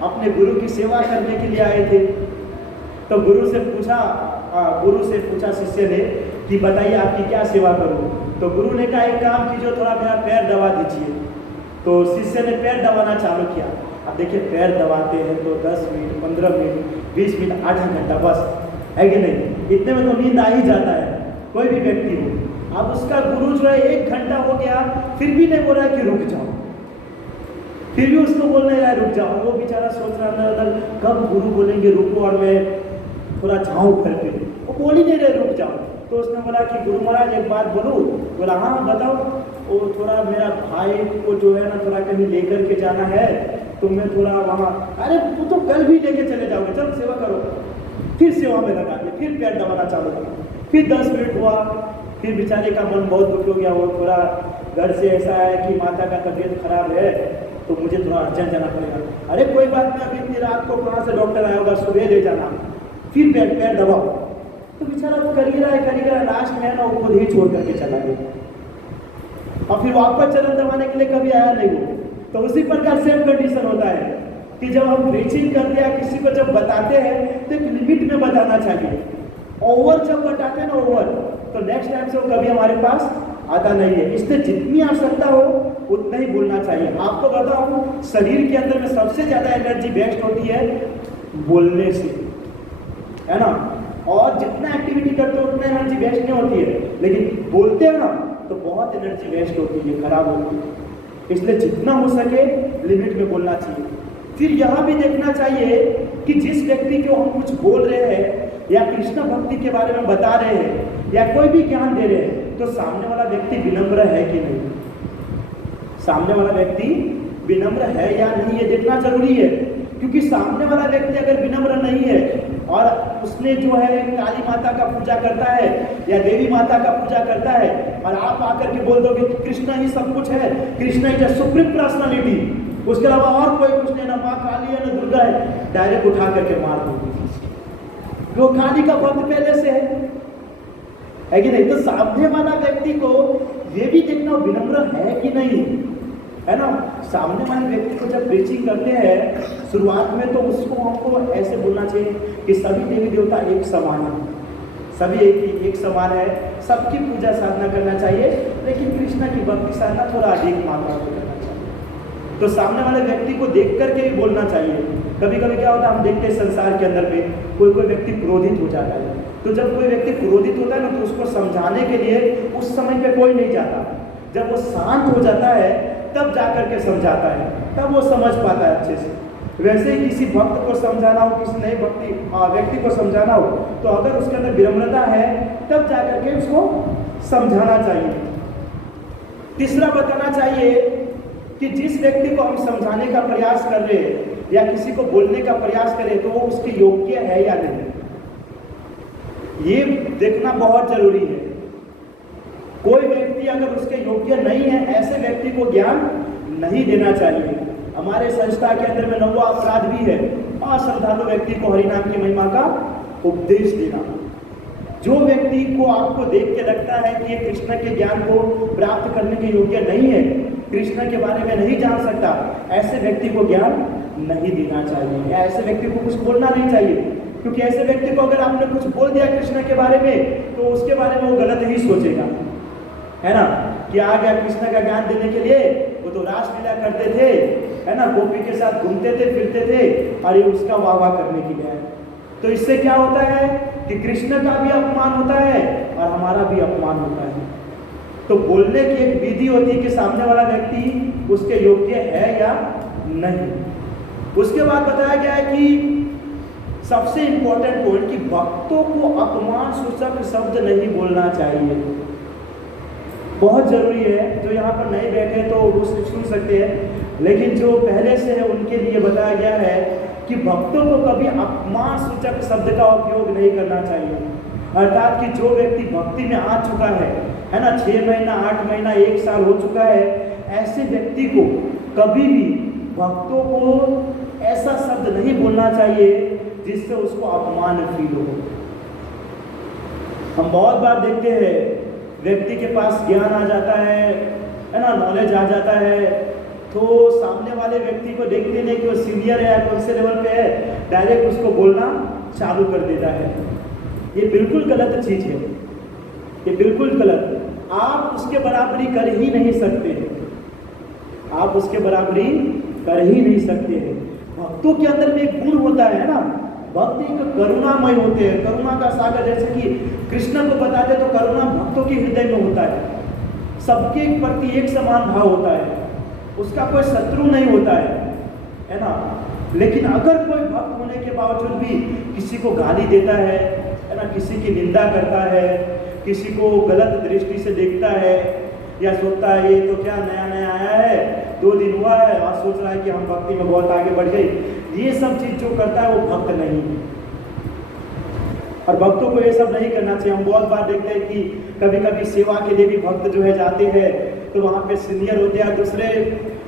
अपने गुरु की सेवा करने के लिए आए थे। तो गुरु से पूछा शिष्य ने कि बताइए आपकी क्या सेवा करूं। तो गुरु ने कहा एक काम कीजिए, थोड़ा मेरा पैर दबा दीजिए। तो शिष्य ने पैर दबाना चालू किया। अब देखिए पैर दबाते हैं तो 10 मिनट 15 मिनट 20 मिनट आधा घंटा बस, है कि नहीं, इतने में तो नींद आ ही जाता है। कोई भी व्यक्ति हो, अब उसका गुरु जो है 1 घंटा हो गया फिर भी नहीं बोल रहा है कि रुक जाओ, फिर भी उसको बोलना है रुक जाओ। वो बेचारा सोच रहा था कब गुरु बोलेंगे रुको और मैं थोड़ा जाऊँ घर पे, वो बोल ही नहीं रहे रुक जाओ। तो उसने बोला कि गुरु महाराज एक बात बोलूँ? बोला हाँ बताओ। वो थोड़ा मेरा भाई को जो है ना थोड़ा कहीं लेकर के जाना है, तो मैं थोड़ा वहाँ, अरे वो तो कल भी लेके चले जाओगे, चलो सेवा करो। फिर सेवा में लगा दिया, फिर पैर दबाना चालू किया, फिर 10 मिनट हुआ, फिर बेचारे का मन बहुत दुखी हो गया। वो थोड़ा घर से ऐसा है कि माता का तबीयत खराब है तो मुझे थोड़ा अर्जेंट जाना पड़ेगा। अरे कोई बात नहीं, अभी इतनी रात को कहाँ से डॉक्टर आया होगा, सुबह ले जाना। फिर पैर दबाओ, तो बेचारा कर ही रहा है, लास्ट में है ना वो खुद ही छोड़ करके चला गया और फिर वापस चरण दबाने के लिए कभी आया नहीं वो। तो उसी प्रकार सेम कंडीशन होता है कि जब हम प्रीचिंग करते हैं, किसी को जब बताते हैं तो एक लिमिट में बताना चाहिए। ओवर जब बताते हैं ना ओवर, तो नेक्स्ट टाइम से वो कभी हमारे पास आता नहीं है। इसलिए जितनी आवश्यकता हो उतना ही बोलना चाहिए। आपको बताऊं, शरीर के अंदर में सबसे ज्यादा एनर्जी वेस्ट होती है बोलने से, है ना। और जितना एक्टिविटी करते हो उतना एनर्जी वेस्ट नहीं होती है, लेकिन बोलते हो ना तो बहुत एनर्जी वेस्ट होती है, खराब होती है। इसलिए जितना हो सके लिमिट में बोलना चाहिए। फिर यहाँ भी देखना चाहिए कि जिस व्यक्ति को हम कुछ बोल रहे हैं या कृष्ण भक्ति के बारे में बता रहे हैं या कोई भी ज्ञान दे रहे हैं, तो सामने वाला व्यक्ति विनम्र है कि नहीं, सामने वाला व्यक्ति विनम्र है या नहीं, ये देखना जरूरी है। क्योंकि सामने वाला व्यक्ति अगर विनम्र नहीं है और उसने जो है काली माता का पूजा करता है या देवी माता का पूजा करता है और आप आकर के बोल दोगे कि कृष्ण ही सब कुछ है, कृष्ण इज सुप्रीम पर्सनालिटी, उसके अलावा और कोई कुछ नहीं, ना माँ काली है ना दुर्गा है, डायरेक्ट उठा करके मार दोगे। वो काली का भक्त पहले से है कि नहीं। तो सामने वाला व्यक्ति को ये भी देखना विनम्र है कि नहीं, है ना। सामने वाले व्यक्ति को जब प्रीचिंग करते हैं शुरुआत में, तो उसको हमको ऐसे बोलना चाहिए कि सभी देवी देवता एक समान है, सभी एक समान है, सबकी पूजा साधना करना चाहिए, लेकिन कृष्ण की भक्ति साधना थोड़ा अधिक मात्रा में करना चाहिए। तो सामने वाले व्यक्ति को देख करके भी बोलना चाहिए। कभी कभी क्या होता है, हम देखते हैं संसार के अंदर में कोई व्यक्ति क्रोधित हो जाता है, तो जब कोई व्यक्ति क्रोधित होता है ना, तो उसको समझाने के लिए उस समय पे कोई नहीं जाता। जब वो शांत हो जाता है तब जाकर के समझाता है, तब वो समझ पाता है अच्छे से। वैसे ही किसी भक्त को समझाना हो, किसी नए व्यक्ति को समझाना हो, तो अगर उसके अंदर विनम्रता है तब जाकर के उसको समझाना चाहिए। तीसरा बताना चाहिए कि जिस व्यक्ति को हम समझाने का प्रयास कर रहे हैं या किसी को बोलने का प्रयास करें, तो वो उसके योग्य है या नहीं, ये देखना बहुत जरूरी है। कोई व्यक्ति अगर उसके योग्य नहीं है, ऐसे व्यक्ति को ज्ञान नहीं देना चाहिए। हमारे संस्था के अंदर में 9वां अपराध भी है, अश्रद्धालु व्यक्ति को हरिनाम की महिमा का उपदेश देना। जो व्यक्ति को आपको देख के लगता है कि ये कृष्ण के ज्ञान को प्राप्त करने के योग्य नहीं है, कृष्ण के बारे में नहीं जान सकता, ऐसे व्यक्ति को ज्ञान नहीं देना चाहिए, या ऐसे व्यक्ति को कुछ बोलना नहीं चाहिए। क्योंकि ऐसे व्यक्ति को अगर आपने कुछ बोल दिया कृष्ण के बारे में, तो उसके बारे में वो गलत ही सोचेगा, है ना। कि आ गया कृष्ण का ज्ञान देने के लिए, वो तो रासलीला करते थे, है ना, गोपी के साथ घूमते थे फिरते थे, और ये उसका वाह वाह करने के लिए है। तो इससे क्या होता है कि कृष्ण का भी अपमान होता है और हमारा भी अपमान होता है। तो बोलने की एक विधि होती है कि सामने वाला व्यक्ति उसके योग्य है या नहीं। उसके बाद बताया गया है कि सबसे इंपॉर्टेंट पॉइंट कि भक्तों को अपमान सूचक शब्द नहीं बोलना चाहिए, बहुत जरूरी है। जो यहाँ पर नहीं बैठे तो वो सुन सकते हैं, लेकिन जो पहले से है उनके लिए बताया गया है कि भक्तों को कभी अपमान सूचक शब्द का उपयोग नहीं करना चाहिए। अर्थात कि जो व्यक्ति भक्ति में आ चुका है ना, 6 महीना 8 महीना 1 साल हो चुका है, ऐसे व्यक्ति को कभी भी भक्तों को ऐसा शब्द नहीं बोलना चाहिए जिससे उसको अपमान फील हो। हम बहुत बार देखते हैं व्यक्ति के पास ज्ञान आ जाता है ना, नॉलेज आ जाता है, तो सामने वाले व्यक्ति को देखते नहीं कि वो सीनियर है या कौन से लेवल पे है, डायरेक्ट उसको बोलना चालू कर देता है। ये बिल्कुल गलत चीज है, ये बिल्कुल गलत। आप उसके बराबरी कर ही नहीं सकते हैं, आप उसके बराबरी कर ही नहीं सकते हैं। भक्तों के अंदर में एक गुण होता है ना, भक्त एक करुणामय होते हैं, करुणा का सागर। जैसे कि कृष्ण को बताते तो करुणा भक्तों के हृदय में होता है, सबके प्रति एक समान भाव होता है, उसका कोई शत्रु नहीं होता है ना। लेकिन अगर कोई भक्त होने के बावजूद भी किसी को गाली देता है ना, किसी की निंदा करता है, किसी को गलत दृष्टि से देखता है, या सोचता है ये तो क्या नया नया आया है, 2 दिन हुआ है और सोच रहा है कि हम भक्ति में बहुत आगे बढ़ गए, ये सब चीज जो करता है वो भक्त नहीं है। और भक्तों को ये सब नहीं करना चाहिए। हम बहुत बार देखते हैं कि कभी कभी सेवा के लिए भी भक्त जो है जाते हैं, तो वहाँ पे सीनियर होते हैं, दूसरे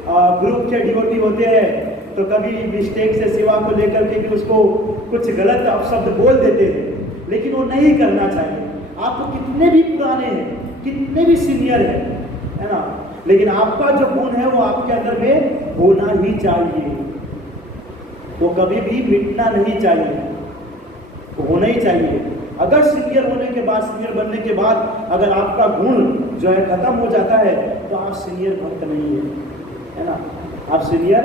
ग्रुप के डिवोटी होते हैं, तो कभी मिस्टेक से सेवा को लेकर के भी उसको कुछ गलत अपशब्द बोल देते हैं, लेकिन वो नहीं करना चाहिए। आप कितने भी पुराने हैं, कितने भी सीनियर हैं, है ना, लेकिन आपका जो गुण है वो आपके अंदर में होना ही चाहिए, वो कभी भी मिटना नहीं चाहिए, वो होना ही चाहिए। अगर सीनियर होने के बाद, सीनियर बनने के बाद अगर आपका गुण जो है खत्म हो जाता है तो आप सीनियर भक्त नहीं है ना, आप सीनियर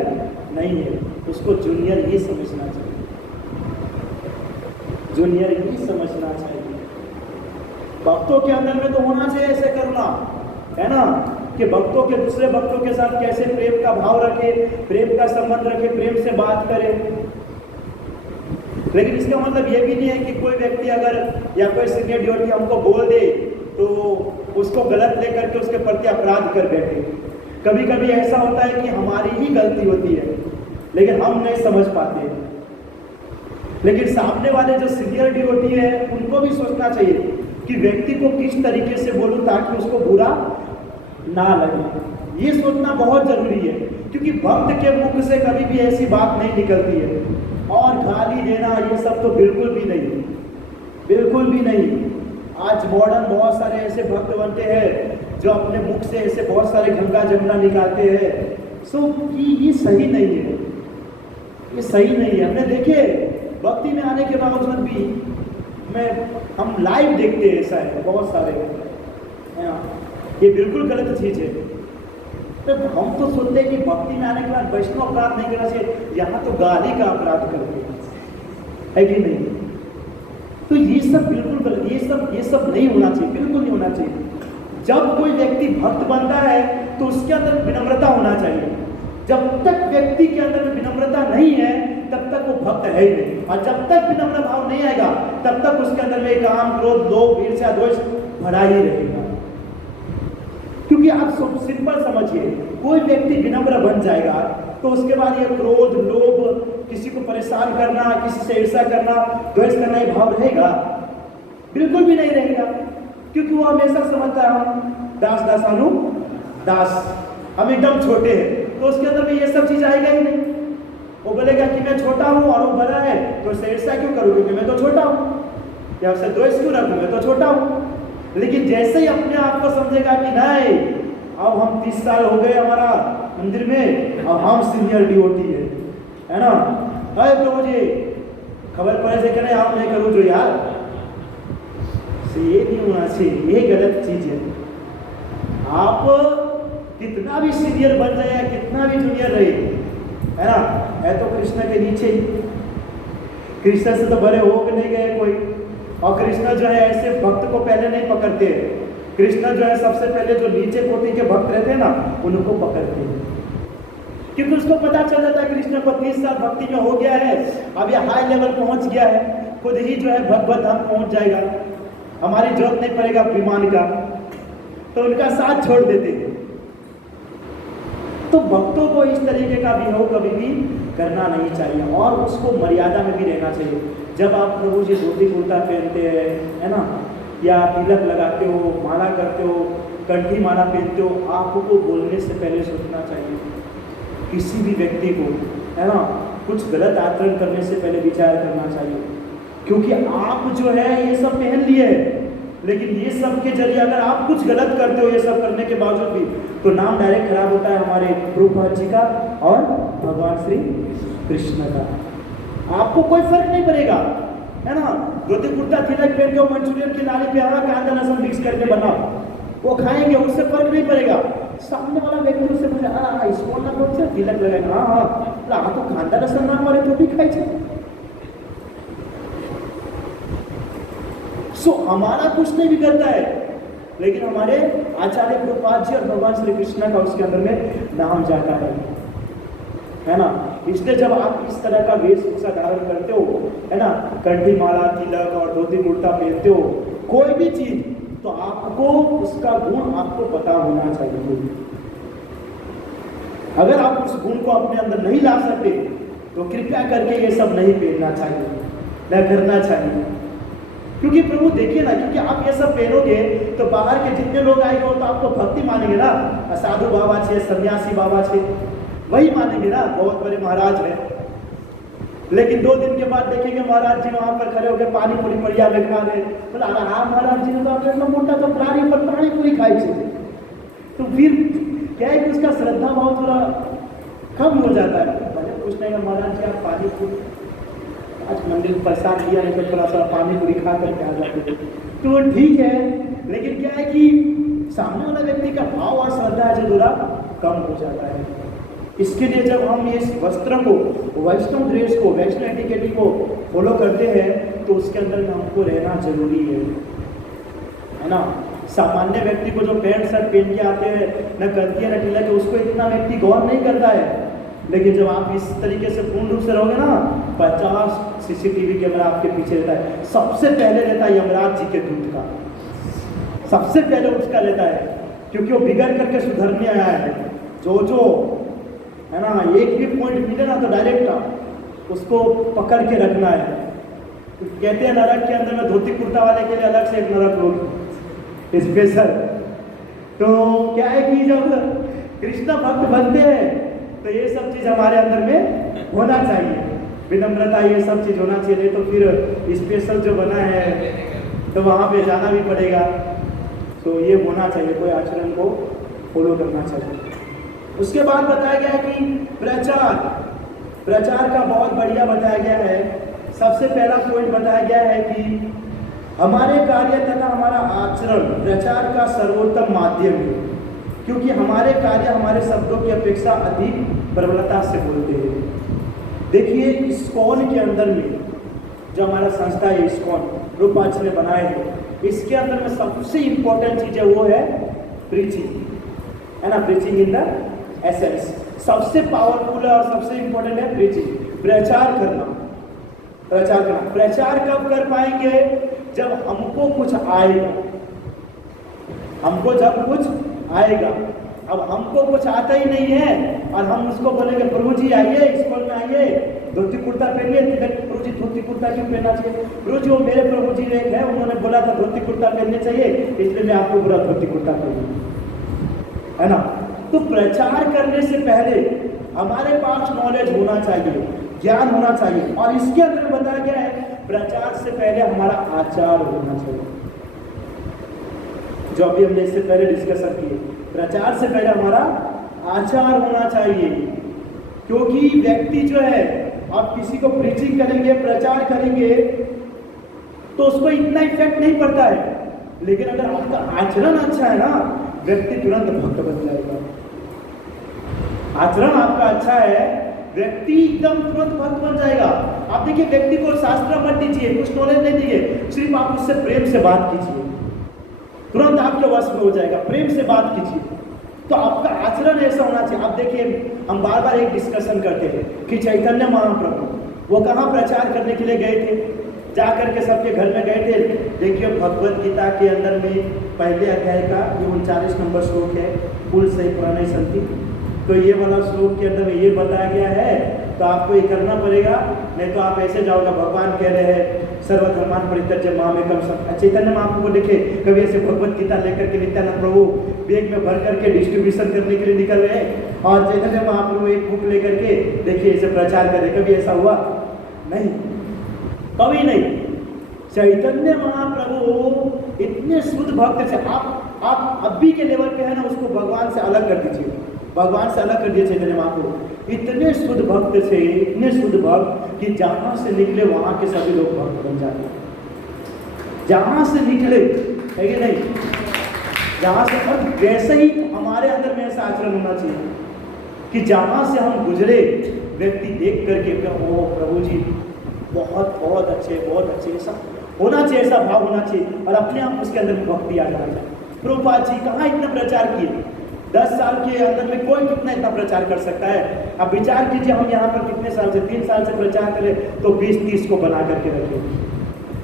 नहीं है। उसको जूनियर ही समझना चाहिए, जूनियर ही समझना चाहिए। भक्तों के अंदर में तो होना चाहिए ऐसे करुणा, है ना, कि भक्तों के दूसरे भक्तों के साथ कैसे प्रेम का भाव रखे, प्रेम का संबंध रखे, प्रेम से बात करे। लेकिन इसका मतलब ये भी नहीं है कि कोई व्यक्ति अगर या कोई सीनियर डिवोटी हमको बोल दे तो उसको गलत लेकर के उसके प्रति अपराध कर बैठे। कभी कभी ऐसा होता है कि हमारी ही गलती होती है लेकिन हम नहीं समझ पाते। लेकिन सामने वाले जो सीनियर डिवोटी है उनको भी सोचना चाहिए कि व्यक्ति को किस तरीके से बोलूं ताकि उसको बुरा ना लगे। ये सोचना बहुत जरूरी है, क्योंकि भक्त के मुख से कभी भी ऐसी बात नहीं निकलती है। और गाली देना ये सब तो बिल्कुल भी नहीं, बिल्कुल भी नहीं। आज मॉडर्न बहुत सारे ऐसे भक्त बनते हैं जो अपने मुख से ऐसे बहुत सारे गंगा जमुना निकालते हैं, सो ये सही नहीं है, ये सही नहीं है। हमने देखे भक्ति में आने के बावजूद भी हम लाइव देखते हैं, ऐसा है बहुत सारे, ये बिल्कुल गलत चीज है। तो हम तो सोचते हैं कि भक्ति में आने के बाद वैष्णव अपराध नहीं करना चाहिए, यहाँ तो गाली का अपराध करते हैं, है कि नहीं। तो ये सब बिल्कुल गलत, ये सब नहीं होना चाहिए, बिल्कुल नहीं होना चाहिए। जब कोई व्यक्ति भक्त बनता है तो उसके अंदर विनम्रता होना चाहिए। जब तक व्यक्ति के अंदर विनम्रता नहीं है तब तक वो भक्त है ही नहीं, और जब तक विनम्र भाव नहीं आएगा तब तक उसके अंदर में काम, क्रोध, लोभ, ईर्ष्या, द्वेष भरा ही रहेगा। क्योंकि आप सिंपल समझिए, कोई व्यक्ति विनम्र बन जाएगा तो उसके बाद ये क्रोध, लोभ, किसी को परेशान करना, किसी से ईर्ष्या करना, द्वेष करना ये भाव रहेगा? बिल्कुल भी नहीं रहेगा। क्योंकि वो हमेशा समझता है हम दास दासानु दास, हम एकदम छोटे हैं, तो उसके अंदर में ये सब चीज आएगा ही नहीं। वो बोलेगा कि मैं छोटा हूँ और वो बड़ा है, तो उससे ईर्ष्या क्यों करूँ, क्योंकि मैं तो छोटा हूँ, या उससे द्वेष क्यों रखूँ, मैं तो छोटा हूँ। लेकिन जैसे ही अपने आप को समझेगा कि नहीं, अब हम 30 साल हो गए हमारा मंदिर में, अब हम सीनियर डिवोटी है ना, अरे प्रभु जी खबर पड़े से कहने आप नहीं करूँ जो यार, ये नहीं होना चाहिए, ये गलत चीज है। आप कितना भी सीनियर बन जाए, कितना भी जूनियर रहे, है ना, है तो कृष्ण के नीचे ही, कृष्ण से तो बड़े हो के नहीं गए कोई। और कृष्ण जो है ऐसे भक्त को पहले नहीं पकड़ते, कृष्ण जो है सबसे पहले जो नीचे कोटि के भक्त रहते हैं ना उनको पकड़ते हैं, क्योंकि उसको पता चल जाता है कृष्ण को 30 साल भक्ति में हो गया है, अब ये हाई लेवल पहुंच गया है, खुद ही जो है भगवत धाम पहुंच जाएगा, हमारी जरूरत नहीं पड़ेगा विमान का, तो उनका साथ छोड़ देते हैं। तो भक्तों को इस तरीके का बिहेव कभी भी करना नहीं चाहिए, और उसको मर्यादा में भी रहना चाहिए। जब आप प्रभु जी धोती कुर्ता पहनते हैं, है ना, या तिलक लगाते हो, माला करते हो, कंठी माला पहनते हो, आपको बोलने से पहले सोचना चाहिए। किसी भी व्यक्ति को, है ना, कुछ गलत आचरण करने से पहले विचार करना चाहिए, क्योंकि आप जो है ये सब पहन लिए है, लेकिन ये सब के जरिए अगर आप कुछ गलत करते हो ये सब करने के बावजूद भी, तो नाम डायरेक्ट खराब होता है हमारे प्रभुपाद जी का और भगवान श्री कृष्ण का। आपको कोई फर्क नहीं पड़ेगा, है ना, धोती कुर्ता तिलक पहन के मंचूरियन की नाली पे हरा कांदा लहसुन मिक्स करके बनाओ, वो खाएंगे, उससे फर्क नहीं पड़ेगा। सामने वाला व्यक्ति उससे पूछे इसको ना कौन से तिलक लगाएगा, हाँ तो कांदा लहसुन ना मारे तो भी खाई छे, सो हमारा कुछ नहीं बिगड़ता है, लेकिन हमारे आचार्य प्रभुपाद जी और भगवान श्री कृष्ण का उसके अंदर में नाम जाता है ना। इसलिए जब आप इस तरह का वेशभूषा धारण करते हो, है ना, कंठी माला, तिलक और धोती कुर्ता पहनते हो, कोई भी चीज, तो आपको उसका गुण आपको पता होना चाहिए। अगर आप उस गुण को अपने अंदर नहीं ला सकते तो कृपया करके ये सब नहीं पहनना चाहिए, न करना चाहिए। क्योंकि प्रभु देखिए ना, क्योंकि आप ये सब पहनोगे तो बाहर के जितने लोग आएंगे वो तो आपको भक्ति मानेंगे ना, साधु बाबा छे, सन्यासी बाबा छे, वही मानेंगे ना, बहुत बड़े महाराज है। लेकिन 2 दिन के बाद देखेंगे महाराज जी वहां पर खड़े होकर पानी पूरी बढ़िया लगवा रहे, बोला अरे हाँ महाराज जी ने तो आप इतना मोटा तो प्राणी पर पानी पूरी खाई छे। तो फिर क्या है कि उसका श्रद्धा भाव थोड़ा कम हो जाता है। भले कुछ नहीं, महाराज जी आप पानी पूरी आज मंदिर प्रसाद लिया है तो थोड़ा सा पानी पूरी खा करके आ जाते हैं, तो ठीक है। लेकिन क्या है कि सामने वाला व्यक्ति का भाव और श्रद्धा है जो थोड़ा कम हो जाता है। इसके लिए जब हम इस वस्त्र को, वैष्णव ड्रेस को, वैष्णव एटिकेट को फॉलो करते हैं तो उसके अंदर में हमको रहना जरूरी है ना। सामान्य व्यक्ति को जो पैंट शर्ट पहन के आते हैं, न करती है न ढीला, तो उसको इतना व्यक्ति गौर नहीं करता है। लेकिन जब आप इस तरीके से पूर्ण रूप से रहोगे ना, 50 CCTV कैमरा आपके पीछे रहता है। सबसे पहले रहता है यमराज जी के दूत का, सबसे पहले उसका रहता है, क्योंकि वो बिगड़ करके सुधरने आया है। जो है ना, एक भी पॉइंट मिले ना तो डायरेक्ट उसको पकड़ के रखना है। तो कहते हैं नरक के अंदर में धोती कुर्ता वाले के लिए अलग से एक नरक लोग स्पेशल। तो क्या है कि जब कृष्ण भक्त बनते हैं तो ये सब चीज हमारे अंदर में होना चाहिए, विनम्रता, ये सब चीज होना चाहिए। तो फिर स्पेशल जो बना है तो वहाँ पे जाना भी पड़ेगा। तो ये होना चाहिए, कोई आचरण को फॉलो करना चाहिए। उसके बाद बताया गया है कि प्रचार का बहुत बढ़िया बताया गया है। सबसे पहला पॉइंट बताया गया है कि हमारे कार्य तथा हमारा आचरण प्रचार का सर्वोत्तम माध्यम है, क्योंकि हमारे कार्य हमारे शब्दों की अपेक्षा अधिक प्रबलता से बोलते हैं। देखिए इस्कॉन के अंदर में जो हमारा संस्था है इस्कॉन, रूपाल जी ने बनाए हैं, इसके अंदर में सबसे इंपॉर्टेंट चीज है वो है प्रीचिंग, है ना, प्रीचिंग इन द एसेंस। सबसे पावरफुल और सबसे इंपॉर्टेंट है प्रीचिंग, प्रचार करना। प्रचार कब कर पाएंगे? जब हमको कुछ आएगा, हमको जब कुछ आएगा। अब हमको कुछ आता ही नहीं है और हम उसको बोलेंगे प्रभु जी आइए स्कूल में आइए, धोती कुर्ता पहनिए। प्रभु जी धोती कुर्ता क्यों पहनना चाहिए? प्रभु जी वो मेरे प्रभु जी एक है, उन्होंने बोला था धोती कुर्ता पहनने चाहिए, इसलिए मैं आपको बोला धोती कुर्ता पहनिए, है ना। तो प्रचार करने से पहले हमारे पास नॉलेज होना चाहिए, ज्ञान होना चाहिए। और इसके अंदर बताया गया है प्रचार से पहले हमारा आचार होना चाहिए, जो अभी हमने इससे पहले डिस्कशन किए। प्रचार से पहले हमारा आचार होना चाहिए, क्योंकि व्यक्ति जो है, आप किसी को प्रीचिंग करेंगे, प्रचार करेंगे तो उसको इतना इफेक्ट नहीं पड़ता है। लेकिन अगर आपका आचरण अच्छा है ना, व्यक्ति तुरंत भक्त बन जाएगा। आचरण आपका अच्छा है, व्यक्ति एकदम तुरंत भक्त बन जाएगा। आप देखिए व्यक्ति को शास्त्र मत दीजिए, कुछ नॉलेज नहीं दीजिए, सिर्फ आप उससे प्रेम से बात कीजिए, तुरंत आपके वश में हो जाएगा। प्रेम से बात कीजिए, तो आपका आचरण ऐसा होना चाहिए। आप देखिए हम बार बार एक डिस्कशन करते हैं कि चैतन्य महाप्रभु वो कहाँ प्रचार करने के लिए गए थे, जा करके सबके घर में गए थे। देखिए भगवत गीता के अंदर में पहले अध्याय का ये 39 नंबर श्लोक है, कुल सही पुराने संति। तो ये वाला श्लोक के अंदर में ये बताया गया है, तो आपको ये करना पड़ेगा, नहीं तो आप ऐसे जाओगे। भगवान कह रहे हैं सर्वधर्मान परित्यज्य मामेकम शरणं। चैतन्य महाप्रभु को देखे कभी ऐसे भगवत गीता लेकर के नित्यानंद प्रभु बैग में भर करके डिस्ट्रीब्यूशन करने के लिए निकल रहे हैं, और चैतन्य महाप्रभु एक बुक लेकर के देखिए ऐसे प्रचार करे। कभी ऐसा हुआ? नहीं, कभी नहीं। चैतन्य महाप्रभु इतने शुद्ध भक्त थे। आप अभी के लेवल पे है ना, उसको भगवान से अलग कर दीजिए, भगवान से अलग कर दिए चैतन्य महाप्रभु। इतने शुद्ध भक्त थे, इतने शुद्ध भक्त कि जहां से निकले वहां के सभी लोग भक्त बन जाते। जहां से निकले, है कि नहीं, जहां से। और वैसे ही हमारे अंदर में ऐसा आचरण होना चाहिए कि जहां से हम गुजरे व्यक्ति देख करके ओ प्रभु जी बहुत बहुत अच्छे, बहुत अच्छे, ऐसा होना चाहिए, ऐसा भाव होना चाहिए और अपने आप उसके अंदर भक्ति आ जाना चाहिए। प्रभुपाद जी कहाँ इतना प्रचार किए, 10 साल के अंदर में कोई कितना इतना प्रचार कर सकता है। अब विचार कीजिए हम यहाँ पर कितने साल से, 3 साल से प्रचार करें तो 20-30 को बना करके रखें।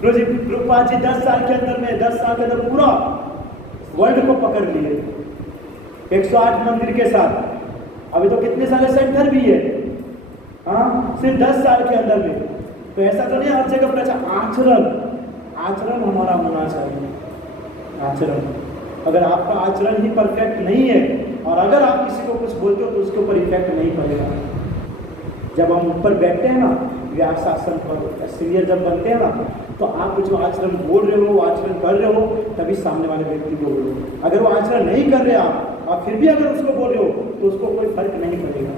प्रभुपाद जी 10 साल के अंदर में, 10 साल के अंदर पूरा वर्ल्ड को पकड़ लिए 108 मंदिर के साथ। अभी तो कितने साल सेंटर भी है, हाँ, सिर्फ 10 साल के अंदर में। तो ऐसा तो नहीं हर जगह प्रचार, आचरण हमारा होना चाहिए। आचरण, अगर आपका आचरण ही परफेक्ट नहीं है और अगर आप किसी को कुछ बोलते हो तो उसके ऊपर इफेक्ट नहीं पड़ेगा। जब हम ऊपर बैठते हैं ना व्यासासन पर, सीनियर जब बनते हैं ना, तो आप जो आचरण बोल रहे हो, आचरण कर रहे हो, तभी सामने वाले व्यक्ति को बोल रहे हो। अगर वो आचरण नहीं कर रहे आप और फिर भी अगर उसको बोल रहे हो तो उसको कोई फर्क नहीं पड़ेगा।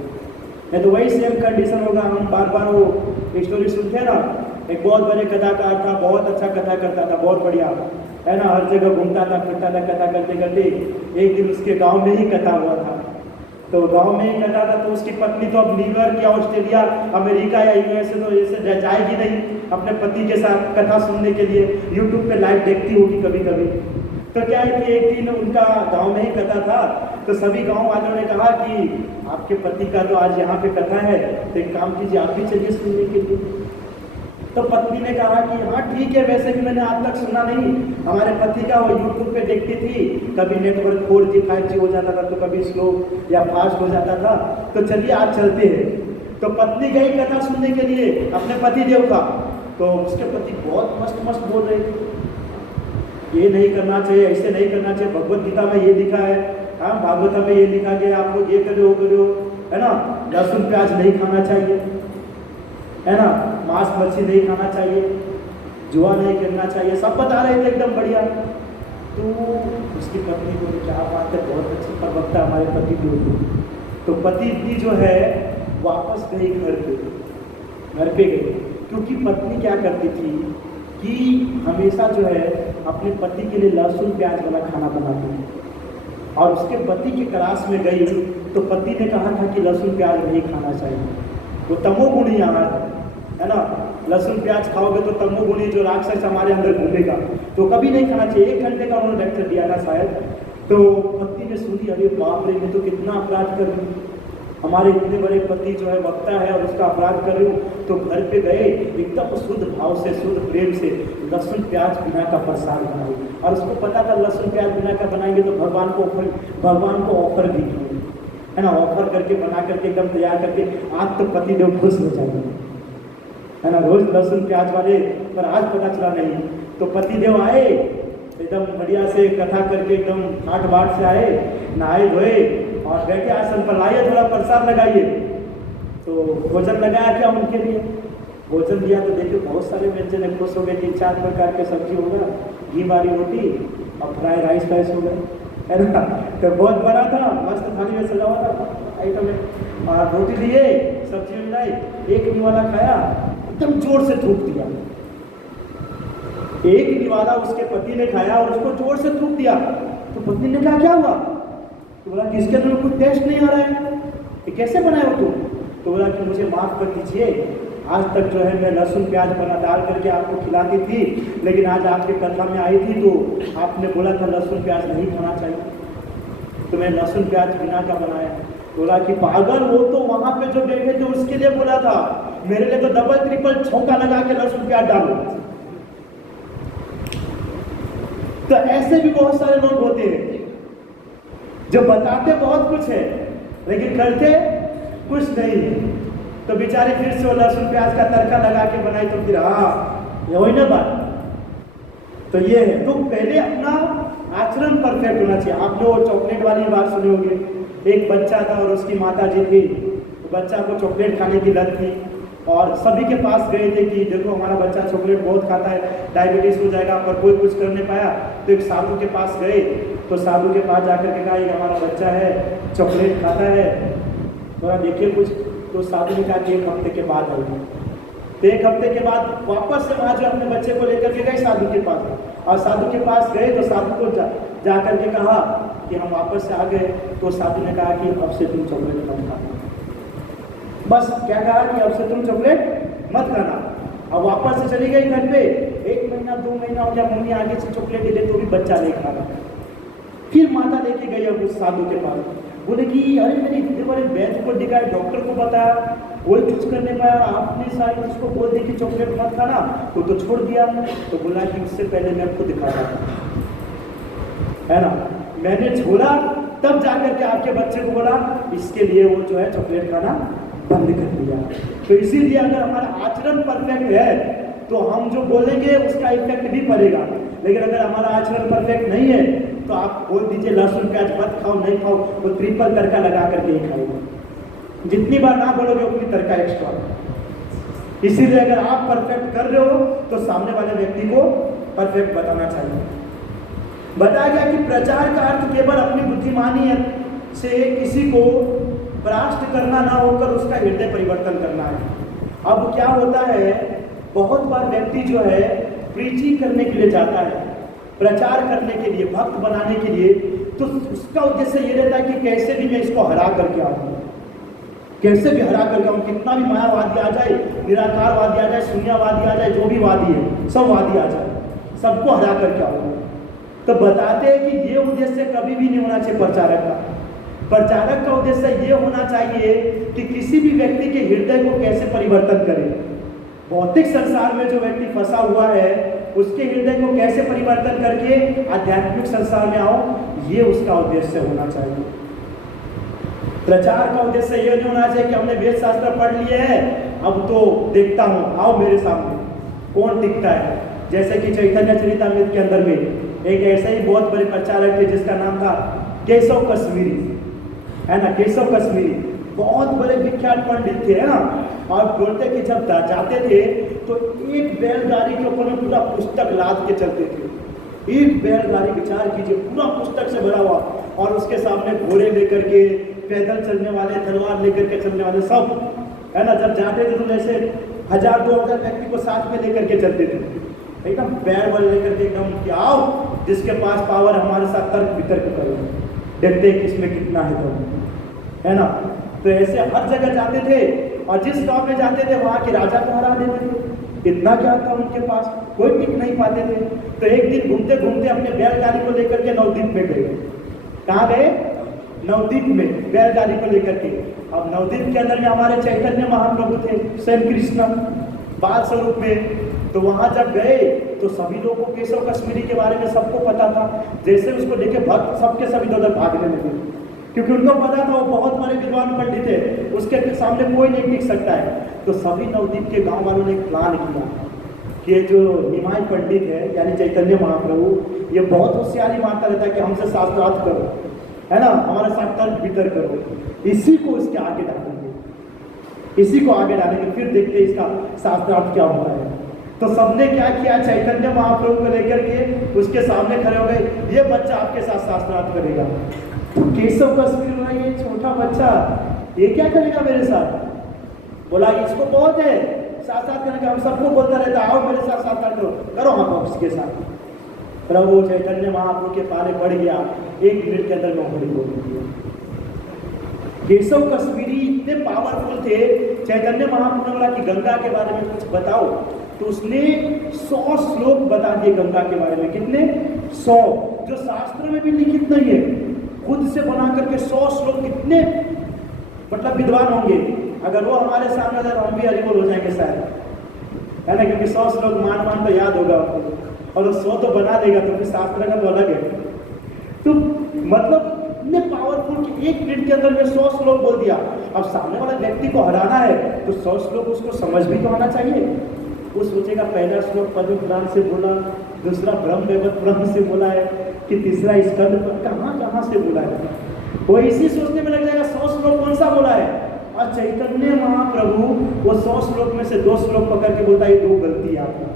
नहीं तो वही सेम कंडीशन होगा। हम बार बार वो स्टोरी सुनते हैं ना, एक बहुत बड़े कथाकार था, बहुत अच्छा कथा करता था, बहुत बढ़िया है ना, हर जगह घूमता था, फिरता था, कथा करते करते एक दिन उसके गांव में ही कथा हुआ था। तो गांव में ही कथा था, तो उसकी पत्नी तो अब न्यूयॉर्क या ऑस्ट्रेलिया, अमेरिका या यूएसए तो ऐसे जाएगी नहीं अपने पति के साथ कथा सुनने के लिए, यूट्यूब पे लाइव देखती होगी कभी कभी। तो क्या है कि एक दिन उनका गांव में ही कथा था, तो सभी गांव वालों ने कहा कि आपके पति का तो आज यहाँ पे कथा है, तो एक काम कीजिए आप भी चलिए सुनने के लिए। तो पत्नी ने कहा कि हाँ ठीक है, वैसे भी मैंने आज तक सुना नहीं, हमारे पति का वो यूट्यूब पे देखती थी, कभी नेटवर्क 4G 5G हो जाता था, तो कभी स्लो या फास्ट हो जाता था, तो चलिए आज चलते हैं। तो पत्नी गई कथा सुनने के लिए अपने पति देव का, तो उसके पति बहुत मस्त मस्त बोल रहे थे, ये नहीं करना चाहिए, ऐसे नहीं करना चाहिए, भगवत गीता में ये लिखा है, हाँ भागवत में ये लिखा गया, आप लोग ये करो वो करो, है ना, लहसुन प्याज नहीं खाना चाहिए, है ना, मांस मछली नहीं खाना चाहिए, जुआ नहीं करना चाहिए, सब बता रहे थे एकदम बढ़िया। तो उसकी पत्नी को क्या बात है, बहुत अच्छी प्रवक्ता हमारे पति भी। तो पति भी जो है वापस गई घर पे गई, क्योंकि पत्नी क्या करती थी कि हमेशा जो है अपने पति के लिए लहसुन प्याज वाला खाना बनाती थी। और उसके पति के क्लास में गई तो पति ने कहा था कि लहसुन प्याज नहीं खाना चाहिए, वो तमोगुणी आहार है ना, लहसुन प्याज खाओगे तो तमोगुणी जो राक्षस हमारे अंदर घूमेगा, तो कभी नहीं खाना चाहिए। 1 घंटे का उन्होंने लेक्चर दिया था शायद। तो पत्नी ने सुनी, अरे बाप रे, मैं तो कितना अपराध कर रही हूँ, हमारे इतने बड़े पति जो है वक्ता है और उसका अपराध कर रही हूँ। तो घर पे गए, एकदम शुद्ध भाव से, शुद्ध प्रेम से लहसुन प्याज बिना का प्रसाद बनाई, और उसको पता था लहसुन प्याज बिना का बनाएंगे तो भगवान को ऑफर दी है ना, ऑफर करके बना करके एकदम तैयार करके आज तो पति देव खुश हो जाएंगे, है ना, रोज लहसुन प्याज वाले, पर आज पता चला नहीं। तो पति देव आए एकदम बढ़िया से कथा करके, एकदम ठाट बाट से आए, नहाए धोए और बैठे आसन पर, लाइए थोड़ा प्रसाद लगाइए। तो भोजन लगाया क्या उनके लिए, भोजन दिया तो देखिए बहुत सारे व्यंजन है, खुश हो गए, 3-4 प्रकार के सब्जी होगा, घी वाली रोटी और फ्राई राइस हो गए, है ना। तो बहुत बड़ा था, मस्त थाली में सजा हुआ था आइटम में, और रोटी दिए, सब्जी मिलाई, एक निवाला खाया, एकदम जोर से थूक दिया। एक निवाला उसके पति ने खाया और उसको जोर से थूक दिया। तो पत्नी ने कहा क्या हुआ, तो बोला कि इसके अंदर कुछ टेस्ट नहीं आ रहा है, ये कैसे बनाए हो तुम। तो बोला कि मुझे माफ़ कर दीजिए, आज तक जो है मैं लहसुन प्याज बना डाल करके आपको खिलाती थी, लेकिन आज आपके कथा में आई थी तो आपने बोला था लहसुन प्याज नहीं खाना चाहिए, तो मैं लहसुन प्याज बिना का बनाया। बोला कि पागल, वो तो वहां पे जो बैठे थे उसके लिए बोला था, मेरे लिए तो डबल ट्रिपल छौंका लगा के लहसुन प्याज डालो। तो ऐसे भी बहुत सारे लोग होते हैं जो बताते बहुत कुछ है लेकिन करते कुछ नहीं। तो बेचारे फिर से वो लहसुन प्याज का तड़का लगा के बनाए, तो फिर हाँ ये वही ना बात। तो ये है, तो पहले अपना आचरण परफेक्ट होना चाहिए। आपने वो चॉकलेट वाली बात सुनी होगी, एक बच्चा था और उसकी माता जी थी, बच्चा को चॉकलेट खाने की लत थी और सभी के पास गए थे कि देखो हमारा बच्चा चॉकलेट बहुत खाता है, डायबिटीज हो जाएगा, पर कोई कुछ कर नहीं पाया। तो एक साधु के पास गए, तो साधु के पास जाकर के कहा ये हमारा बच्चा है, चॉकलेट खाता है, थोड़ा देखिए कुछ। तो साधु ने कहा कि 1 हफ्ते के बाद आएगा। तो 1 हफ्ते के बाद वापस से वहाँ जो अपने बच्चे को लेकर के गए साधु के पास, और साधु के पास गए तो साधु को जा करके कहा कि हम वापस से आ गए। तो साधु ने कहा कि अब से तुम चॉकलेट मत खाना। बस क्या कहा कि अब से तुम चॉकलेट मत खाना। अब वापस से चली गई घर पे, 1 महीने महीना 2 महीना हो गया, मम्मी आगे से चॉकलेट दे दे तो भी बच्चा नहीं खा रहा। फिर माता लेके गई अब उस साधु के पास, बोले कि अरे मैंने इतने बड़े वैद्य को दिखाया, डॉक्टर को बताया, कोई कुछ कर नहीं पाया, आपने शायद उसको बोल दी कि चॉकलेट मत खाना तो छोड़ दिया। तो बोला कि उससे पहले मैं खुद खा रहा था, है ना, मैंने छोड़ा तब जाकर के आपके बच्चे को बोला, इसके लिए वो जो है चॉकलेट खाना बंद कर दिया। तो इसीलिए अगर हमारा आचरण परफेक्ट है तो हम जो बोलेंगे उसका इफेक्ट भी पड़ेगा, लेकिन अगर हमारा आचरण परफेक्ट नहीं है तो आप बोल दीजिए लहसुन प्याज मत खाओ, नहीं खाओ, तो ट्रिपल तड़का लगा करके ही खाएगा। जितनी बार ना बोलोगे उतनी तड़का एक्स्ट्रा। इसीलिए अगर आप परफेक्ट कर रहे हो तो सामने वाले व्यक्ति को परफेक्ट बताना चाहिए। बताया गया कि प्रचार का अर्थ केवल अपनी बुद्धिमानी से किसी को परास्त करना ना होकर उसका हृदय परिवर्तन करना है। अब क्या होता है, बहुत बार व्यक्ति जो है प्रीचिंग करने के लिए जाता है, प्रचार करने के लिए, भक्त बनाने के लिए, तो उसका उद्देश्य ये रहता है कि कैसे भी मैं इसको हरा करके आऊँ, कैसे भी हरा करके आऊँ, कितना भी मायावादी आ जाए, निराकारवादी आ जाए, शून्यवादी आ जाए, जो भी वादी है सब वादी आ जाए, सबको हरा करके आऊँ। तो बताते हैं कि ये उद्देश्य कभी भी नहीं होना चाहिए प्रचारक का। प्रचारक का उद्देश्य ये होना चाहिए कि किसी भी व्यक्ति के हृदय को कैसे परिवर्तन करें। भौतिक संसार में जो व्यक्ति फंसा हुआ है उसके हृदय को कैसे परिवर्तन करके आध्यात्मिक संसार में आओ, ये उसका उद्देश्य होना चाहिए। प्रचार का उद्देश्य ये नहीं होना चाहिए कि हमने वेद शास्त्र पढ़ लिए है, अब तो देखता हूँ, आओ मेरे सामने कौन दिखता है। जैसे कि चैतन्य चरितामृत के अंदर में एक ऐसे ही बहुत बड़े प्रचारक थे जिसका नाम था केशव कश्मीरी, है ना, केशव कश्मीरी बहुत बड़े विख्यात पंडित थे, है ना। और बोलते कि जब जाते थे तो एक बैलगाड़ी के ऊपर में पूरा पुस्तक लाद के चलते थे, एक बैलगाड़ी विचार कीजिए पूरा पुस्तक से भरा हुआ, और उसके सामने घोड़े लेकर के, पैदल चलने वाले, तलवार लेकर के चलने वाले सब, है ना। जब जाते थे तो जैसे 1000-2000 व्यक्ति को साथ में लेकर के चलते थे, एकदम बैल बल लेकर के, एकदम कि आओ जिसके पास पावर हमारे साथ तर्क वितर्क करो, देखते हैं किसमें कितना है, तो है ना। तो ऐसे हर जगह जाते थे, और जिस गांव में जाते थे वहां के राजा को हरा देते थे। इतना क्या था उनके पास, कोई टिक नहीं पाते थे। तो एक दिन घूमते घूमते अपने बैलगाड़ी को लेकर के नवद्वीप में गए। कहाँ गए? नवद्वीप में बैलगाड़ी को लेकर के। अब नवद्वीप के अंदर में हमारे चैतन्य महाप्रभु थे, स्वयं कृष्ण बाल स्वरूप में। तो वहां जब गए तो सभी लोगों को केशव कश्मीरी के बारे में सबको पता था। जैसे उसको देखे भक्त सबके सभी इधर भागने लगे, क्योंकि उनको पता था वो बहुत बड़े विद्वान पंडित है, उसके सामने कोई नहीं टिक सकता है। तो सभी नवद्वीप के गांव वालों ने एक प्लान किया कि जो निमाई पंडित है यानी चैतन्य महाप्रभु, ये बहुत होशियारी मारता रहता है कि हमसे शास्त्रार्थ करो, है ना, हमारे साथ तर्क वितर्क करो, इसी को इसके आगे डालेंगे, इसी को आगे डालेंगे, फिर देखते इसका शास्त्रार्थ क्या होता है। तो सबने क्या किया, चैतन्य महाप्रभु को लेकर के उसके सामने खड़े हो गए, ये बच्चा आपके साथ शास्त्रार्थ करेगा। तो केशव कश्मीरी बोला, ये छोटा बच्चा ये क्या करेगा मेरे साथ? बोला इसको बहुत है शास्त्रार्थ करने का, हम सबको बोलता रहता आओ मेरे साथ शास्त्रार्थ करो, करो हम उसके साथ। प्रभु चैतन्य महाप्रभु के पाले पड़ गया, 1 मिनट के अंदर नौकरी बोल दिया। केशव कश्मीरी इतने पावरफुल थे, चैतन्य महाप्रभु ने बोला कि गंगा के बारे में कुछ बताओ, तो उसने 100 श्लोक बता दिए गंगा के बारे में। कितने? 100, जो शास्त्र में भी लिखित नहीं है, खुद से बना करके 100 श्लोक। कितने मतलब विद्वान होंगे, अगर वो हमारे सामने आ जाए हम भी हरिबोल हो जाएंगे शायद, है ना, क्योंकि 100 श्लोक मान तो याद होगा आपको, और 100 तो बना देगा, तो फिर शास्त्र का तो अलग है। तो मतलब इतने पावरफुल कि 1 मिनट के अंदर में 100 श्लोक बोल दिया। अब सामने वाला व्यक्ति को हराना है तो 100 श्लोक उसको समझ भी तो आना चाहिए। वो सोचेगा पहला श्लोक पद्म पुराण से बोला, दूसरा ब्रह्म से बोला है, कि तीसरा स्कंद कहाँ से बोला है, वो इसी सोचने में लग जाएगा 100 श्लोक कौन सा बोला है। और चैतन्य महाप्रभु वो 100 श्लोक में से 2 श्लोक पकड़ के बोलता है 2 गलती है आपकी।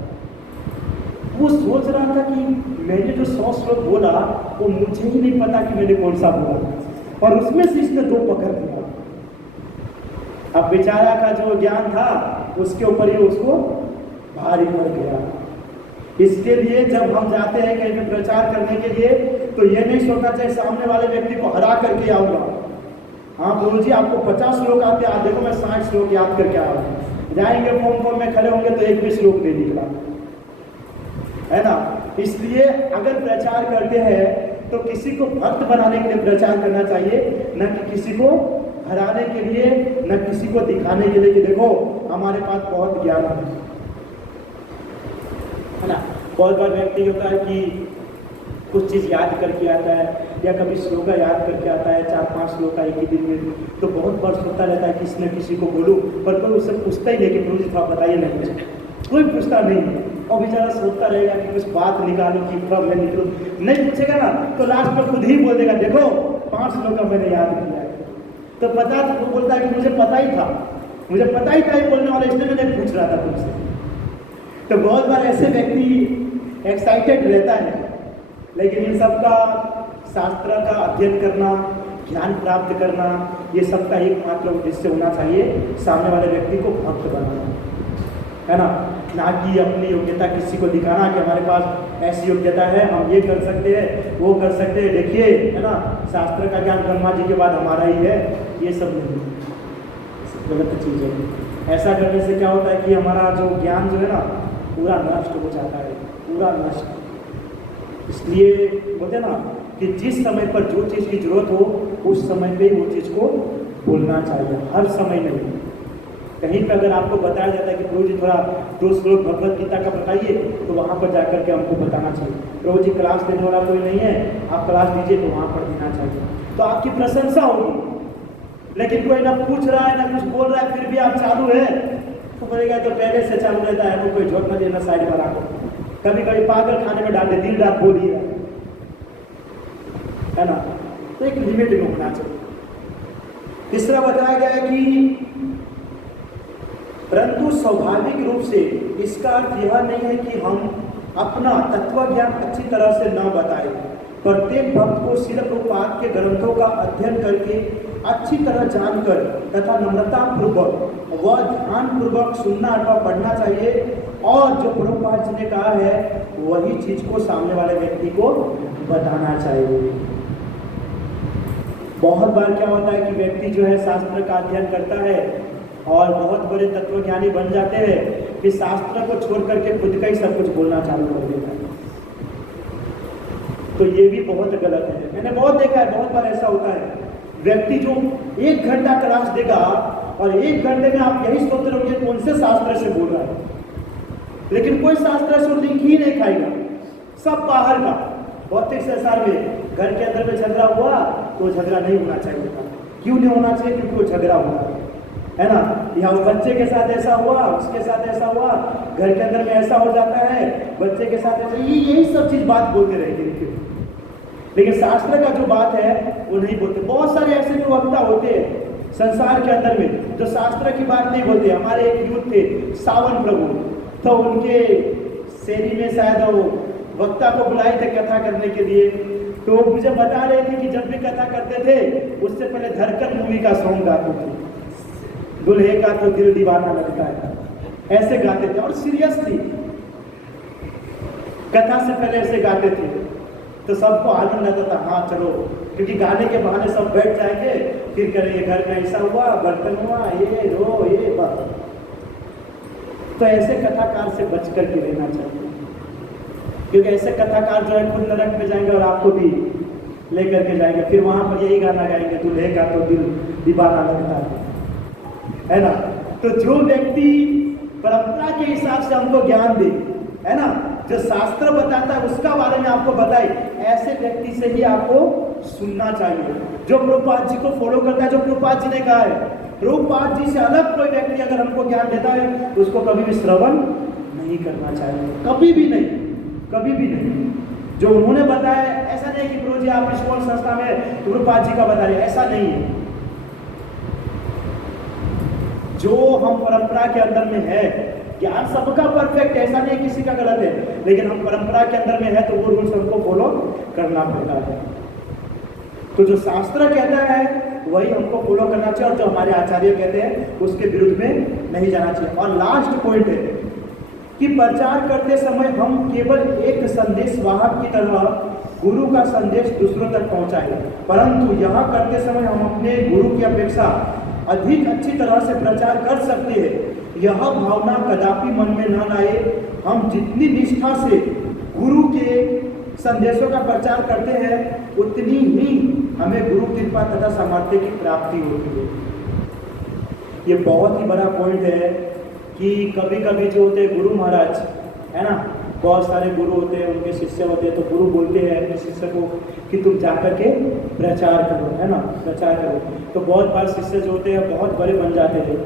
वो सोच रहा था कि मैंने जो 100 श्लोक बोला वो मुझे ही नहीं पता कि मैंने कौन सा बोला, और उसमें से इसने 2 पकड़ दिया। अब बेचारा का जो ज्ञान था उसके ऊपर ही उसको भारी पड़ गया। इसके लिए जब हम जाते हैं कहीं पे प्रचार करने के लिए तो ये नहीं सोचना चाहिए सामने वाले व्यक्ति को हरा करके आऊंगा। हाँ गुरुजी आपको 50 श्लोक आते हैं, देखो मैं 60 श्लोक याद करके आऊंगा। जाएंगे फॉर्म में खड़े होंगे तो 1 भी श्लोक नहीं निकला। है ना। इसलिए अगर प्रचार करते हैं तो किसी को भक्त बनाने के लिए प्रचार करना चाहिए, न कि किसी को हराने के लिए, न किसी को दिखाने के लिए कि देखो हमारे पास बहुत ज्ञान है ना। बहुत बार व्यक्ति होता है कि कुछ चीज़ याद करके आता है या कभी श्लोका याद करके आता है 4-5 श्लोका एक ही दिन में, तो बहुत बार सोचता रहता है किसी न किसी को बोलूं, पर कोई उससे पूछता ही नहीं कि प्रभु जी थोड़ा बताइए ना मुझे, कोई पूछता नहीं है। और बेचारा सोचता रहेगा कि कुछ बात निकालूं कि कब मैं निकलूं, नहीं पूछेगा ना तो लास्ट में खुद ही बोल देगा देखो 5 श्लोका मैंने याद किया है। तो पता तो वो बोलता है कि मुझे पता ही था, मुझे पता ही था ये बोलने वाला, इसलिए मैंने पूछ रहा था तुमसे। तो बहुत बार ऐसे व्यक्ति एक्साइटेड रहता है, लेकिन इन सब का शास्त्र का अध्ययन करना, ज्ञान प्राप्त करना, ये सबका एकमात्र उद्देश्य होना चाहिए सामने वाले व्यक्ति को भक्त बनाना, है ना कि अपनी योग्यता किसी को दिखाना कि हमारे पास ऐसी योग्यता है, हम ये कर सकते हैं, वो कर सकते हैं, देखिए, है ना, शास्त्र का ज्ञान ब्रह्मा जी के बाद हमारा ही है। ये सब नहीं, गलत चीज़ है। ऐसा करने से क्या होता है कि हमारा जो ज्ञान जो है ना पूरा नष्ट हो जाता है, पूरा नष्ट। इसलिए बोलते हैं ना कि जिस समय पर जो चीज़ की जरूरत हो उस समय पे वो चीज़ को बोलना चाहिए, हर समय नहीं। कहीं पे अगर आपको बताया जाता है कि प्रभु जी थोड़ा 2 श्लोक भगवत गीता का बताइए, तो वहाँ पर जाकर के हमको बताना चाहिए। प्रभु जी क्लास देने वाला कोई नहीं है, आप क्लास दीजिए तो वहाँ पर देना चाहिए, तो आपकी प्रशंसा होगी। लेकिन कोई ना पूछ रहा है ना कुछ बोल रहा है, फिर भी आप चालू है तो बोलेगा तो पहले से चालू रहता है, वो कोई झोंक न देना साइड में रखो, कभी कभी पागल खाने में डाल दे, दिन रात बोल ही रहा है ना। तो एक लिमिट में होना चाहिए। तीसरा बताया गया है कि परंतु स्वाभाविक रूप से इसका अर्थ यह नहीं है कि हम अपना तत्व ज्ञान अच्छी तरह से न बताएं। प्रत्येक भक्त को शिल प्रभुपाद के ग्रंथों का अध्ययन करके अच्छी तरह जानकर तथा नम्रता पूर्वक व ध्यान पूर्वक सुनना अथवा पढ़ना चाहिए, और जो प्रभुपाद जी ने कहा है वही चीज को सामने वाले व्यक्ति को बताना चाहिए। बहुत बार क्या होता है कि व्यक्ति जो है शास्त्र का अध्ययन करता है और बहुत बड़े तत्वज्ञानी बन जाते हैं, कि शास्त्र को छोड़ करके खुद का ही सब कुछ बोलना चालू कर देता है। तो ये भी बहुत गलत है। मैंने बहुत देखा है, बहुत बार ऐसा होता है व्यक्ति जो 1 घंटा क्लास देगा और 1 घंटे में आप यही सोच रहे होंगे कौन से शास्त्र से बोल रहा है, लेकिन कोई शास्त्र से लिंक ही नहीं खाएगा, सब बाहर का। भौतिक संसार में घर के अंदर में झगड़ा हुआ तो झगड़ा नहीं होना चाहिए था। क्यों नहीं होना चाहिए? क्योंकि वो झगड़ा हुआ है ना। या बच्चे के साथ ऐसा हुआ, उसके साथ ऐसा हुआ, घर के अंदर में ऐसा हो जाता है, बच्चे के साथ ऐसा, यही सब चीज बात बोलते रहेंगे। लेकिन शास्त्र का जो बात है वो नहीं बोलते। बहुत सारे ऐसे जो वक्ता होते हैं संसार के अंदर में जो शास्त्र की बात नहीं बोलते। हमारे एक यूथ थे सावन प्रभु, तो उनके शेरी में शायद वो वक्ता को बुलाए थे कथा करने के लिए, तो वो मुझे बता रहे थे कि जब भी कथा करते थे उससे पहले धड़कन मूवी का सॉन्ग गाते थे, दुल्हे का तो दिल दीवाना लगता है, ऐसे गाते थे। और सीरियस थी, कथा से पहले ऐसे गाते थे, तो सबको आनंद आता था। हाँ चलो, क्योंकि गाने के बहाने सब बैठ जाएंगे, फिर करेंगे घर में ऐसा हुआ, बर्तन हुआ, ये रो ये बात। तो ऐसे कथाकार से बच करके रहना चाहिए, क्योंकि ऐसे कथाकार जो है खुद नरक में जाएंगे और आपको भी लेकर के जाएंगे। फिर वहां पर यही गाना गाएंगे, दूल्हे का तो दिल दीवाना लगता है ना। तो जो व्यक्ति परंपरा के हिसाब से हमको ज्ञान दे, है ना, जो शास्त्र बताता है उसका बारे में आपको बताए, ऐसे व्यक्ति से ही आपको सुनना चाहिए। जो प्रभुपाद जी को फॉलो करता है, जो प्रभुपाद जी ने कहा है, प्रभुपाद जी से अलग कोई व्यक्ति अगर हमको ज्ञान देता है तो उसको कभी भी श्रवण नहीं करना चाहिए, कभी भी नहीं, कभी भी नहीं। जो उन्होंने बताया, ऐसा नहीं कि प्रभु जी आप इस्कॉन संस्था में प्रभुपाद जी का बता रहे, ऐसा नहीं है। जो हम परंपरा के अंदर में है, ज्ञान सबका परफेक्ट, ऐसा नहीं किसी का गलत है, लेकिन हम परंपरा के अंदर में है तो वो रूल्स हमको फॉलो करना पड़ता है। तो जो शास्त्र कहता है वही हमको फॉलो करना चाहिए, और जो हमारे आचार्य कहते हैं उसके विरुद्ध में नहीं जाना चाहिए। और लास्ट पॉइंट है कि प्रचार करते समय हम केवल एक संदेश वाहक की तरह गुरु का संदेश दूसरों तक पहुंचाएं, परंतु यह करते समय हम अपने गुरु की अपेक्षा अधिक अच्छी तरह से प्रचार कर सकते हैं। यह भावना कदापि मन में न लाए। हम जितनी निष्ठा से गुरु के संदेशों का प्रचार करते हैं, उतनी ही हमें गुरु कृपा तथा सामर्थ्य की प्राप्ति होती है। ये बहुत ही बड़ा पॉइंट है कि कभी कभी जो होते हैं गुरु महाराज, है ना, बहुत सारे गुरु होते हैं, उनके शिष्य होते हैं, तो गुरु बोलते हैं अपने शिष्य को कि तुम जाकर के प्रचार करो, है ना, प्रचार करो। तो बहुत बार शिष्य जो होते हैं बहुत बड़े बन जाते हैं।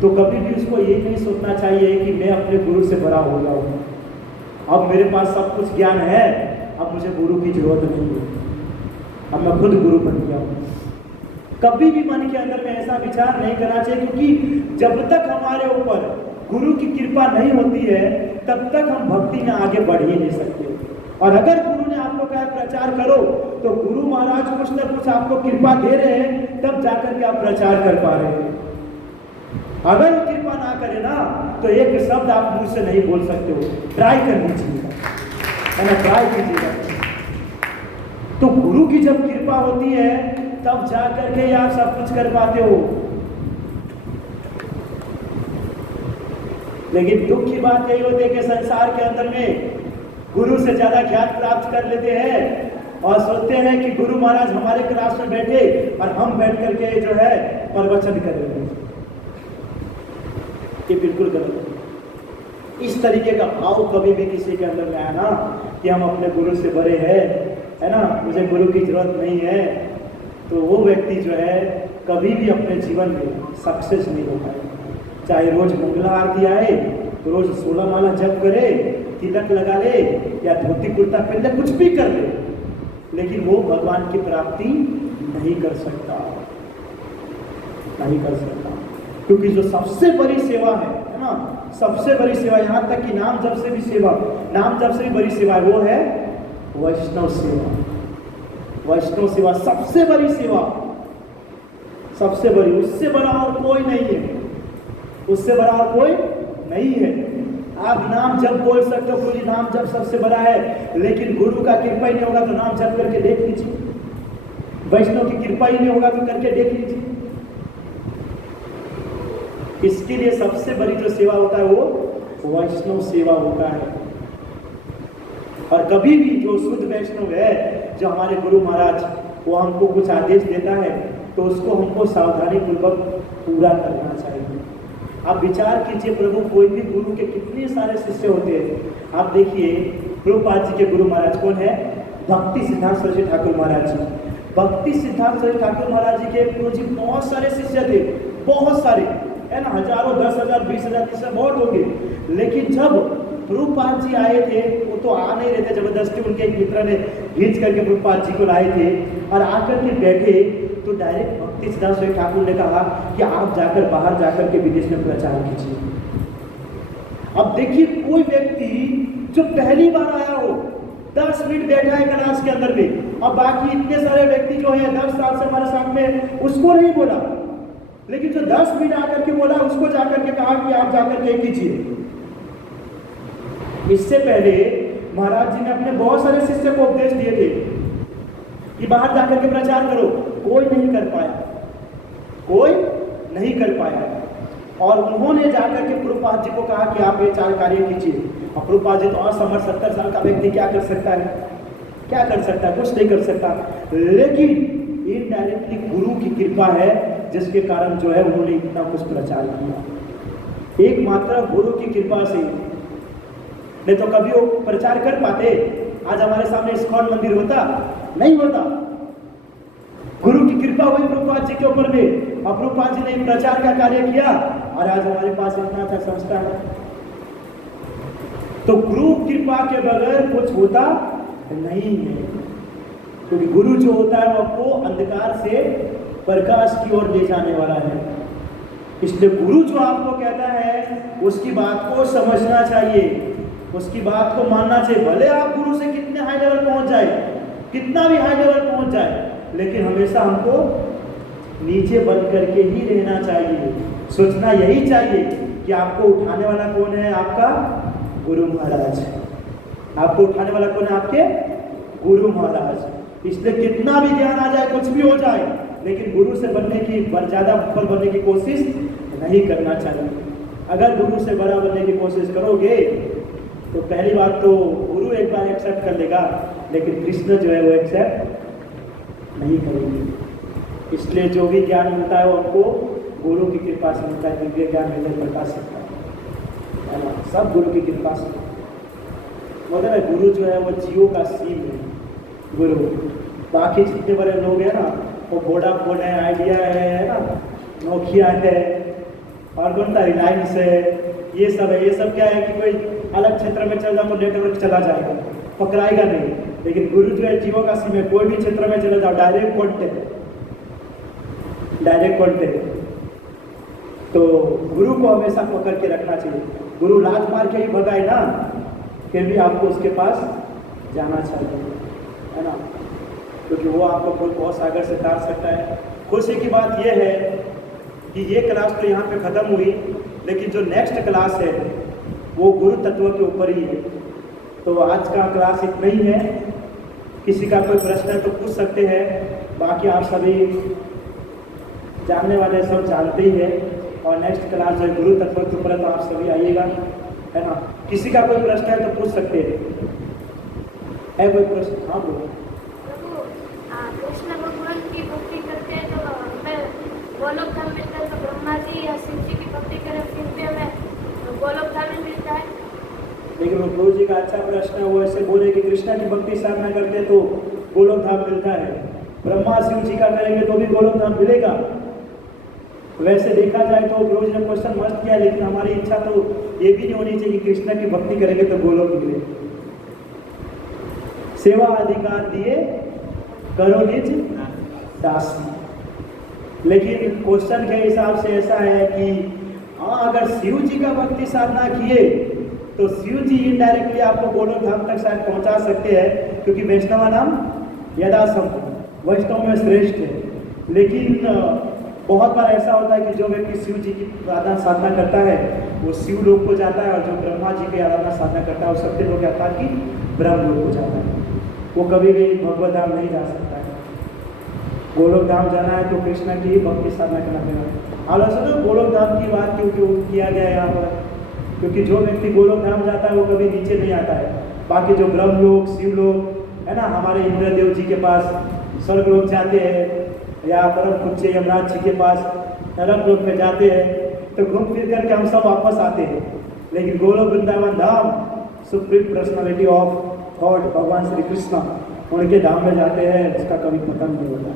तो कभी भी उसको ये नहीं सोचना चाहिए कि मैं अपने गुरु से बड़ा हो गया हूँ, अब मेरे पास सब कुछ ज्ञान है, अब मुझे गुरु की जरूरत नहीं है, अब मैं खुद गुरु बन गया हूँ। कभी भी मन के अंदर में ऐसा विचार नहीं करना चाहिए, क्योंकि जब तक हमारे ऊपर गुरु की कृपा नहीं होती है तब तक हम भक्ति में आगे बढ़ ही नहीं सकते। और अगर गुरु ने आपको कहा प्रचार करो, तो गुरु महाराज कुछ न कुछ आपको कृपा दे रहे हैं, तब जाकर के आप प्रचार कर पा रहे हैं। अगर वो कृपा ना करे ना, तो एक शब्द आप मुंह से नहीं बोल सकते हो। ट्राई कर लीजिएगा, है ना, ट्राई कीजिएगा। तो गुरु की जब कृपा होती है तब जाकर के आप सब कुछ कर पाते हो। लेकिन दुख की बात यही होती है कि संसार के अंदर में गुरु से ज्यादा ज्ञान प्राप्त कर लेते हैं और सोचते हैं कि गुरु महाराज हमारे क्लास में बैठे और हम बैठ करके जो है प्रवचन करेंगे। ये बिल्कुल गलत है। इस तरीके का भाव कभी भी किसी के अंदर में आया ना कि हम अपने गुरु से बड़े हैं, है ना, मुझे गुरु की जरूरत नहीं है, तो वो व्यक्ति जो है कभी भी अपने जीवन में सक्सेस नहीं हो पाएगा। चाहे रोज मंगला आरती आए तो रोज 16 माला जप करे, तिलक लगा ले या धोती कुर्ता पहन ले, कुछ भी कर ले, लेकिन वो भगवान की प्राप्ति नहीं कर सकता, नहीं कर सकता। क्योंकि जो सबसे बड़ी सेवा है ना, सबसे बड़ी सेवा, यहाँ तक कि नाम जप से भी सेवा, नाम जप से भी बड़ी सेवा, वो है वैष्णव सेवा। वैष्णव सेवा सबसे बड़ी सेवा, सबसे बड़ी, उससे बड़ा और कोई नहीं है, उससे बड़ा और कोई नहीं है। आप नाम जप बोल सकते हो, कोई नाम जप सबसे बड़ा है, लेकिन गुरु का कृपा ही नहीं होगा तो नाम जप करके देख लीजिए, वैष्णव की कृपा ही नहीं होगा तो करके देख लीजिए। इसके लिए सबसे बड़ी जो सेवा होता है वो वैष्णव सेवा होता है। और कभी भी जो शुद्ध वैष्णव है, जो हमारे गुरु महाराज, वो हमको कुछ आदेश देता है तो उसको हमको सावधानी पूर्वक पूरा करना चाहिए। आप विचार कीजिए, प्रभु कोई भी गुरु के कितने सारे शिष्य होते हैं। आप देखिए प्रभुपाद जी के गुरु महाराज कौन है? भक्ति सिद्धांत सरस्वती ठाकुर महाराज जी। भक्ति सिद्धांत सरस्वती ठाकुर महाराज जी के गुरु जी बहुत सारे शिष्य थे, बहुत सारे, है ना, हजारों, 10,000, 20,000 शिष्य बहुत होंगे। लेकिन जब प्रभुपाद जी आए थे, वो तो आ नहीं रहे थे, जबरदस्ती उनके एक मित्र ने खींच करके प्रभुपाद जी को लाए थे और आकर के बैठे, तो डायरेक्ट भक्ति सिद्धांत सरस्वती ठाकुर ने कहा कि आप जाकर बाहर जाकर के विदेश में प्रचार कीजिए। अब देखिए, कोई व्यक्ति जो पहली बार आया हो, 10 मिनट बैठा है क्लास के अंदर में, और बाकी इतने सारे व्यक्ति जो है 10 साल से हमारे साथ में, उसको नहीं बोला, लेकिन जो 10 मिनट आकर के बोला, उसको जाकर के कहा कि आप जाकर के कीजिए। इससे पहले महाराज जी ने अपने बहुत सारे शिष्य को उपदेश दिए थे कि बाहर जाकर के प्रचार करो, कोई नहीं कर पाया, कोई नहीं कर पाया। और उन्होंने जाकर के प्रभुपाद जी को कहा कि आप ये 4 कार्य कीजिए। और प्रभुपाद जी तो असमर्थ, 70 साल का व्यक्ति क्या कर सकता है, क्या कर सकता है, कुछ नहीं कर सकता। लेकिन इनडायरेक्टली गुरु की कृपा है, जिसके कारण जो है उन्होंने इतना कुछ प्रचार किया। एकमात्र गुरु की कृपा से, नहीं तो कभी वो प्रचार कर पाते? आज हमारे सामने इस्कॉन मंदिर होता? नहीं होता। गुरु की कृपा हुई प्रभुपाद जी के ऊपर में, और प्रभुपाद जी ने प्रचार का कार्य किया और आज हमारे पास इतना अच्छा संस्था है। तो गुरु कृपा के बगैर कुछ होता नहीं है, क्योंकि गुरु जो होता है वो आपको अंधकार से प्रकाश की ओर ले जाने वाला है। इसलिए गुरु जो आपको कहता है उसकी बात को समझना चाहिए, उसकी बात को मानना चाहिए। भले आप गुरु से कितने हाई लेवल पहुंच जाए, कितना भी हाई लेवल पहुंच जाए, लेकिन हमेशा हमको नीचे बन करके ही रहना चाहिए। सोचना यही चाहिए कि आपको उठाने वाला कौन है? आपका गुरु महाराज। आपको उठाने वाला कौन है? आपके गुरु महाराज। इसलिए कितना भी ज्ञान आ जाए, कुछ भी हो जाए, लेकिन गुरु से बनने की, ज्यादा ऊपर बनने की कोशिश नहीं करना चाहिए। अगर गुरु से बड़ा बनने की कोशिश करोगे तो पहली बात तो गुरु गुरु एक बार एक्सेप्ट कर लेगा, लेकिन कृष्ण जो है वो एक्सेप्ट नहीं करेंगे। इसलिए जो भी ज्ञान मिलता है वो हमको गुरु की कृपा से मिलता है, दिव्य ज्ञान नहीं बता सकता है ना, सब गुरु की कृपा से। मतलब है गुरु जो है वो जियो का सीम है गुरु। बाकी जितने बड़े लोग हैं ना, वो वोडाफोन है, आइडिया है ना, नोकिया है, और कौन सा रिलायंस है, ये सब है। ये सब क्या है कि कोई अलग क्षेत्र में चल जाओ तो नेटवर्क चला जाएगा, पकड़ाएगा नहीं। लेकिन गुरु जो है जियो का सिम है, कोई भी क्षेत्र में चले जाओ डायरेक्ट कॉन्टेक्ट, डायरेक्ट कॉन्टेक्ट। तो गुरु को हमेशा पकड़ के रखना चाहिए। गुरु लात मार के ही भगाए ना, फिर भी आपको उसके पास जाना चाहिए, है ना, क्योंकि वो आपको कोई बहुत सागर से तार सकता है। खुशी की बात यह है कि ये क्लास तो यहाँ पे ख़त्म हुई, लेकिन जो नेक्स्ट क्लास है वो गुरु तत्व के ऊपर ही है। तो आज का क्लास इतना ही है। किसी का कोई प्रश्न है तो पूछ सकते हैं, बाकी आप सभी जानने वाले सब जानते ही है। और नेक्स्ट क्लास जो है गुरु तत्व के ऊपर है, तो आप सभी आइएगा, है ना। किसी का कोई प्रश्न है तो पूछ सकते हैं। है कोई प्रश्न? हाँ बोलो। कृष्ण भगवान की भक्ति करते हैं तो हमें गोलोक धाम मिलता है, तो ब्रह्मा जी या शिव जी की भक्ति करें फिर भी हमें गोलोक धाम ही मिलता है। लेकिन वो गुरु जी का अच्छा प्रश्न है। वो ऐसे बोले कि कृष्णा की भक्ति साधना करते तो गोलोक धाम मिलता है, ब्रह्मा शिव जी का करेंगे तो भी गोलोक धाम मिलेगा। वैसे देखा जाए तो गुरु जी ने क्वेश्चन मस्त किया, लेकिन हमारी इच्छा तो ये भी नहीं होनी चाहिए कि कृष्णा की भक्ति करेंगे तो गोलोक मिले। सेवा अधिकार दिए करो निज दासी। लेकिन क्वेश्चन के हिसाब से ऐसा है कि हाँ, अगर शिव जी का भक्ति साधना किए तो शिव जी इनडायरेक्टली आपको गोलोक धाम तक शायद पहुंचा सकते हैं, क्योंकि वैष्णव नाम यदा संभव, वैष्णव में श्रेष्ठ है। लेकिन बहुत बार ऐसा होता है कि जो व्यक्ति शिव जी की आराधना साधना करता है वो शिव लोक को जाता है, और जो ब्रह्मा जी की आराधना साधना करता है वो सत्य लोक आता कि ब्रह्म लोक को जाता है। वो कभी भी भगवत धाम नहीं जा सकता है। गोलोक धाम जाना है तो कृष्णा की ही भक्ति साधना करना पड़ेगा। आप सुनो गोलोक धाम की बात क्यों किया गया है यहाँ पर, क्योंकि जो व्यक्ति गोलोक धाम जाता है वो कभी नीचे नहीं आता है। बाकी जो ब्रह्म लोक, शिव लोक है ना, हमारे इंद्रदेव जी के पास स्वर्ग लोक जाते हैं, या परम पूज्य यमराज जी के पास नरक लोक में जाते हैं, तो घूम फिर करके हम सब वापस आते हैं। लेकिन गोलोक वृंदावन धाम सुप्रीम पर्सनालिटी ऑफ गॉड भगवान श्री कृष्ण उनके धाम में जाते हैं, उसका कभी खत्म नहीं होता,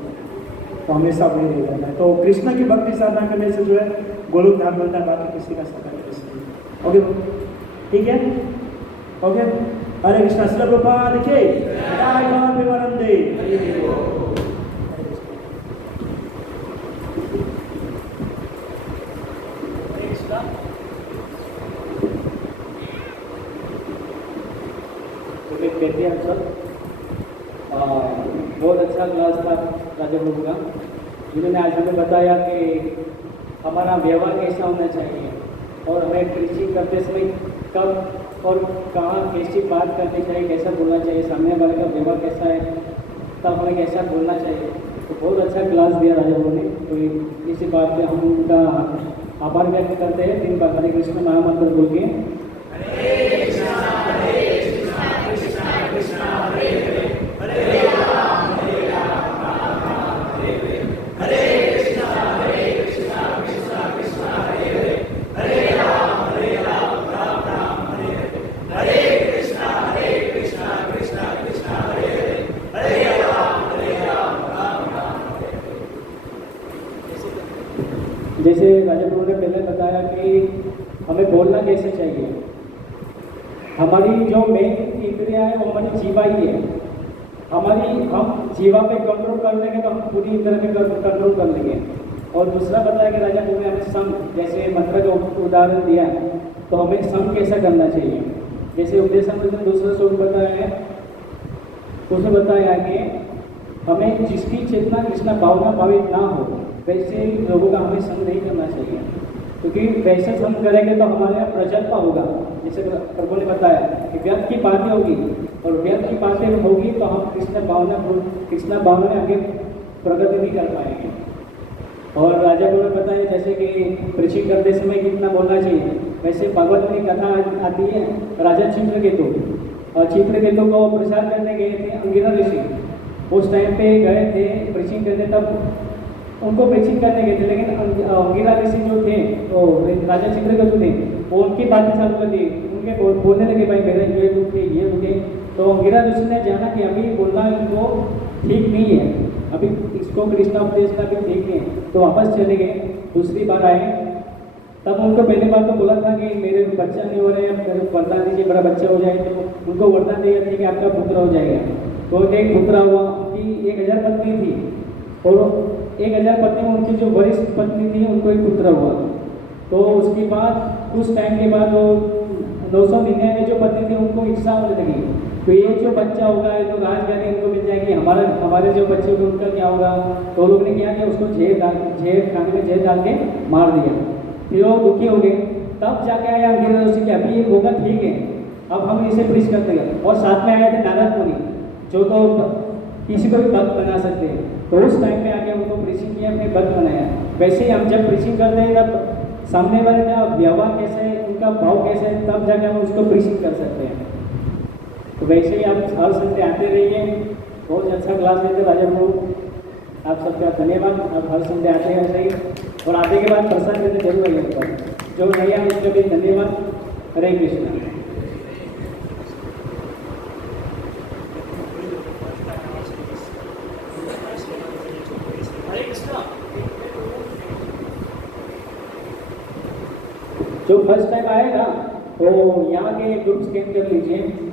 तो हमेशा वही रह जाता है। तो कृष्ण की भक्ति साधना करने से जो है गोलोक धाम मिलता है, बाकी किसी का साधना नहीं। ओके, ठीक है, ओके। हरे कृष्ण। श्रील प्रभुपाद के जय। गौर प्रेमानंदे। कहते हैं सब बहुत अच्छा क्लास था राजा प्रभु का, जिन्होंने आज हमें बताया कि हमारा व्यवहार कैसा होना चाहिए, और हमें कृषि करते समय कब और कहाँ कैसी बात करनी चाहिए, कैसा बोलना चाहिए, सामने वाले का व्यवहार कैसा है, तब हमें कैसा बोलना चाहिए। तो बहुत अच्छा क्लास दिया राजा प्रभु ने। तो इसी बात पे हम उनका आभार व्यक्त करते हैं। दिन बार हरे कृष्ण महामंत्र बोल के जैसे राजा प्रभु ने पहले बताया कि हमें बोलना कैसे चाहिए। हमारी जो मेन इंद्रिया है वो हमारी जीवा ही है। हम जीवा पे कंट्रोल कर लेंगे तो हम पूरी तरह से कंट्रोल कर लेंगे। और दूसरा बताया कि राजा प्रभु ने हमें सम, जैसे मंत्र का उदाहरण दिया है, तो हमें सम कैसा करना चाहिए। जैसे उपदेश में दूसरा श्लोक बताया है, उसमें बताया कि हमें जिसकी चेतना कृष्ण भावना भावित ना हो वैसे लोगों का हमें संग नहीं करना चाहिए, क्योंकि वैसे संग करेंगे तो हमारे यहाँ प्रजल्पा होगा। जैसे प्रभु ने बताया कि व्यर्थ की बातें होगी, और व्यर्थ की बातें होगी तो हम कृष्ण भावना में आगे प्रगति नहीं कर पाएंगे। और राजा को बताया जैसे कि कृषि करते समय कितना बोलना चाहिए। वैसे भगवत की कथा आती है राजा चित्रकेतु, चित्र केतु को प्रचार करने गए थे अंगिरा ऋषि। उस टाइम पे गए थे प्रीचिंग करने, तब उनको प्रीचिंग करने गए थे, लेकिन अंगिरा ऋषि जो थे वो राजा चित्रकेतु थे, वो उनकी बातें चालू कर दी, उनके बोलने लगे भाई मेरे ये दुख है ये दुख है। तो अंगिरा ऋषि ने जाना कि अभी बोलना इनको ठीक नहीं है, अभी इसको कृष्णा उपदेश का भी ठीक नहीं है, तो वापस चले गए। दूसरी बार आए, तब उनको पहली बार तो बोला था कि मेरे बच्चा नहीं हो रहे हैं, मेरे वरदान दीजिए, मेरा बच्चा हो जाए। तो उनको वरदान दिया था कि आपका पुत्र हो जाएगा। तो एक पुत्र हुआ, उनकी 1000 पत्नी थी, और 1000 पत्नी में उनकी जो वरिष्ठ पत्नी थी उनको एक पुत्र हुआ। तो उसके बाद कुछ टाइम के बाद वो 999 जो पत्नी थी उनको इच्छा होने लगी, तो ये जो बच्चा होगा ये तो राजगादी इनको मिल जाएगी, हमारे जो बच्चे होंगे उनका क्या होगा। तो लोग ने क्या किया, उसको झेल खाने में झेल डाल के मार दिया। फिर वो दुखी हो गए, तब जाके आया अंगिरा ऋषि कि अभी ये होगा ठीक है, अब हम इसे प्रीच करते हैं। और साथ में आए थे नारद मुनि, जो तो किसी को भी भक्त बना सकते हैं। तो उस टाइम में आके उनको प्रीचिंग किया, अपने भक्त बनाया। वैसे ही हम जब प्रीचिंग करते हैं तब सामने वाले का व्यवहार कैसे है, उनका भाव कैसे है, तब जाके हम उसको प्रीचिंग कर सकते हैं। तो वैसे ही आप हर संडे आते रहिए, बहुत अच्छा क्लास लेते राजा प्रभु, आप सबका धन्यवाद। आप हर संडे आते हैं ऐसे ही, और आते के बाद प्रसाद देने जरूर आइए पर, जो नहीं आए उसका भी धन्यवाद। हरे कृष्ण। जो फर्स्ट टाइम आएगा तो यहाँ के ग्रुप स्कैन कर लीजिए।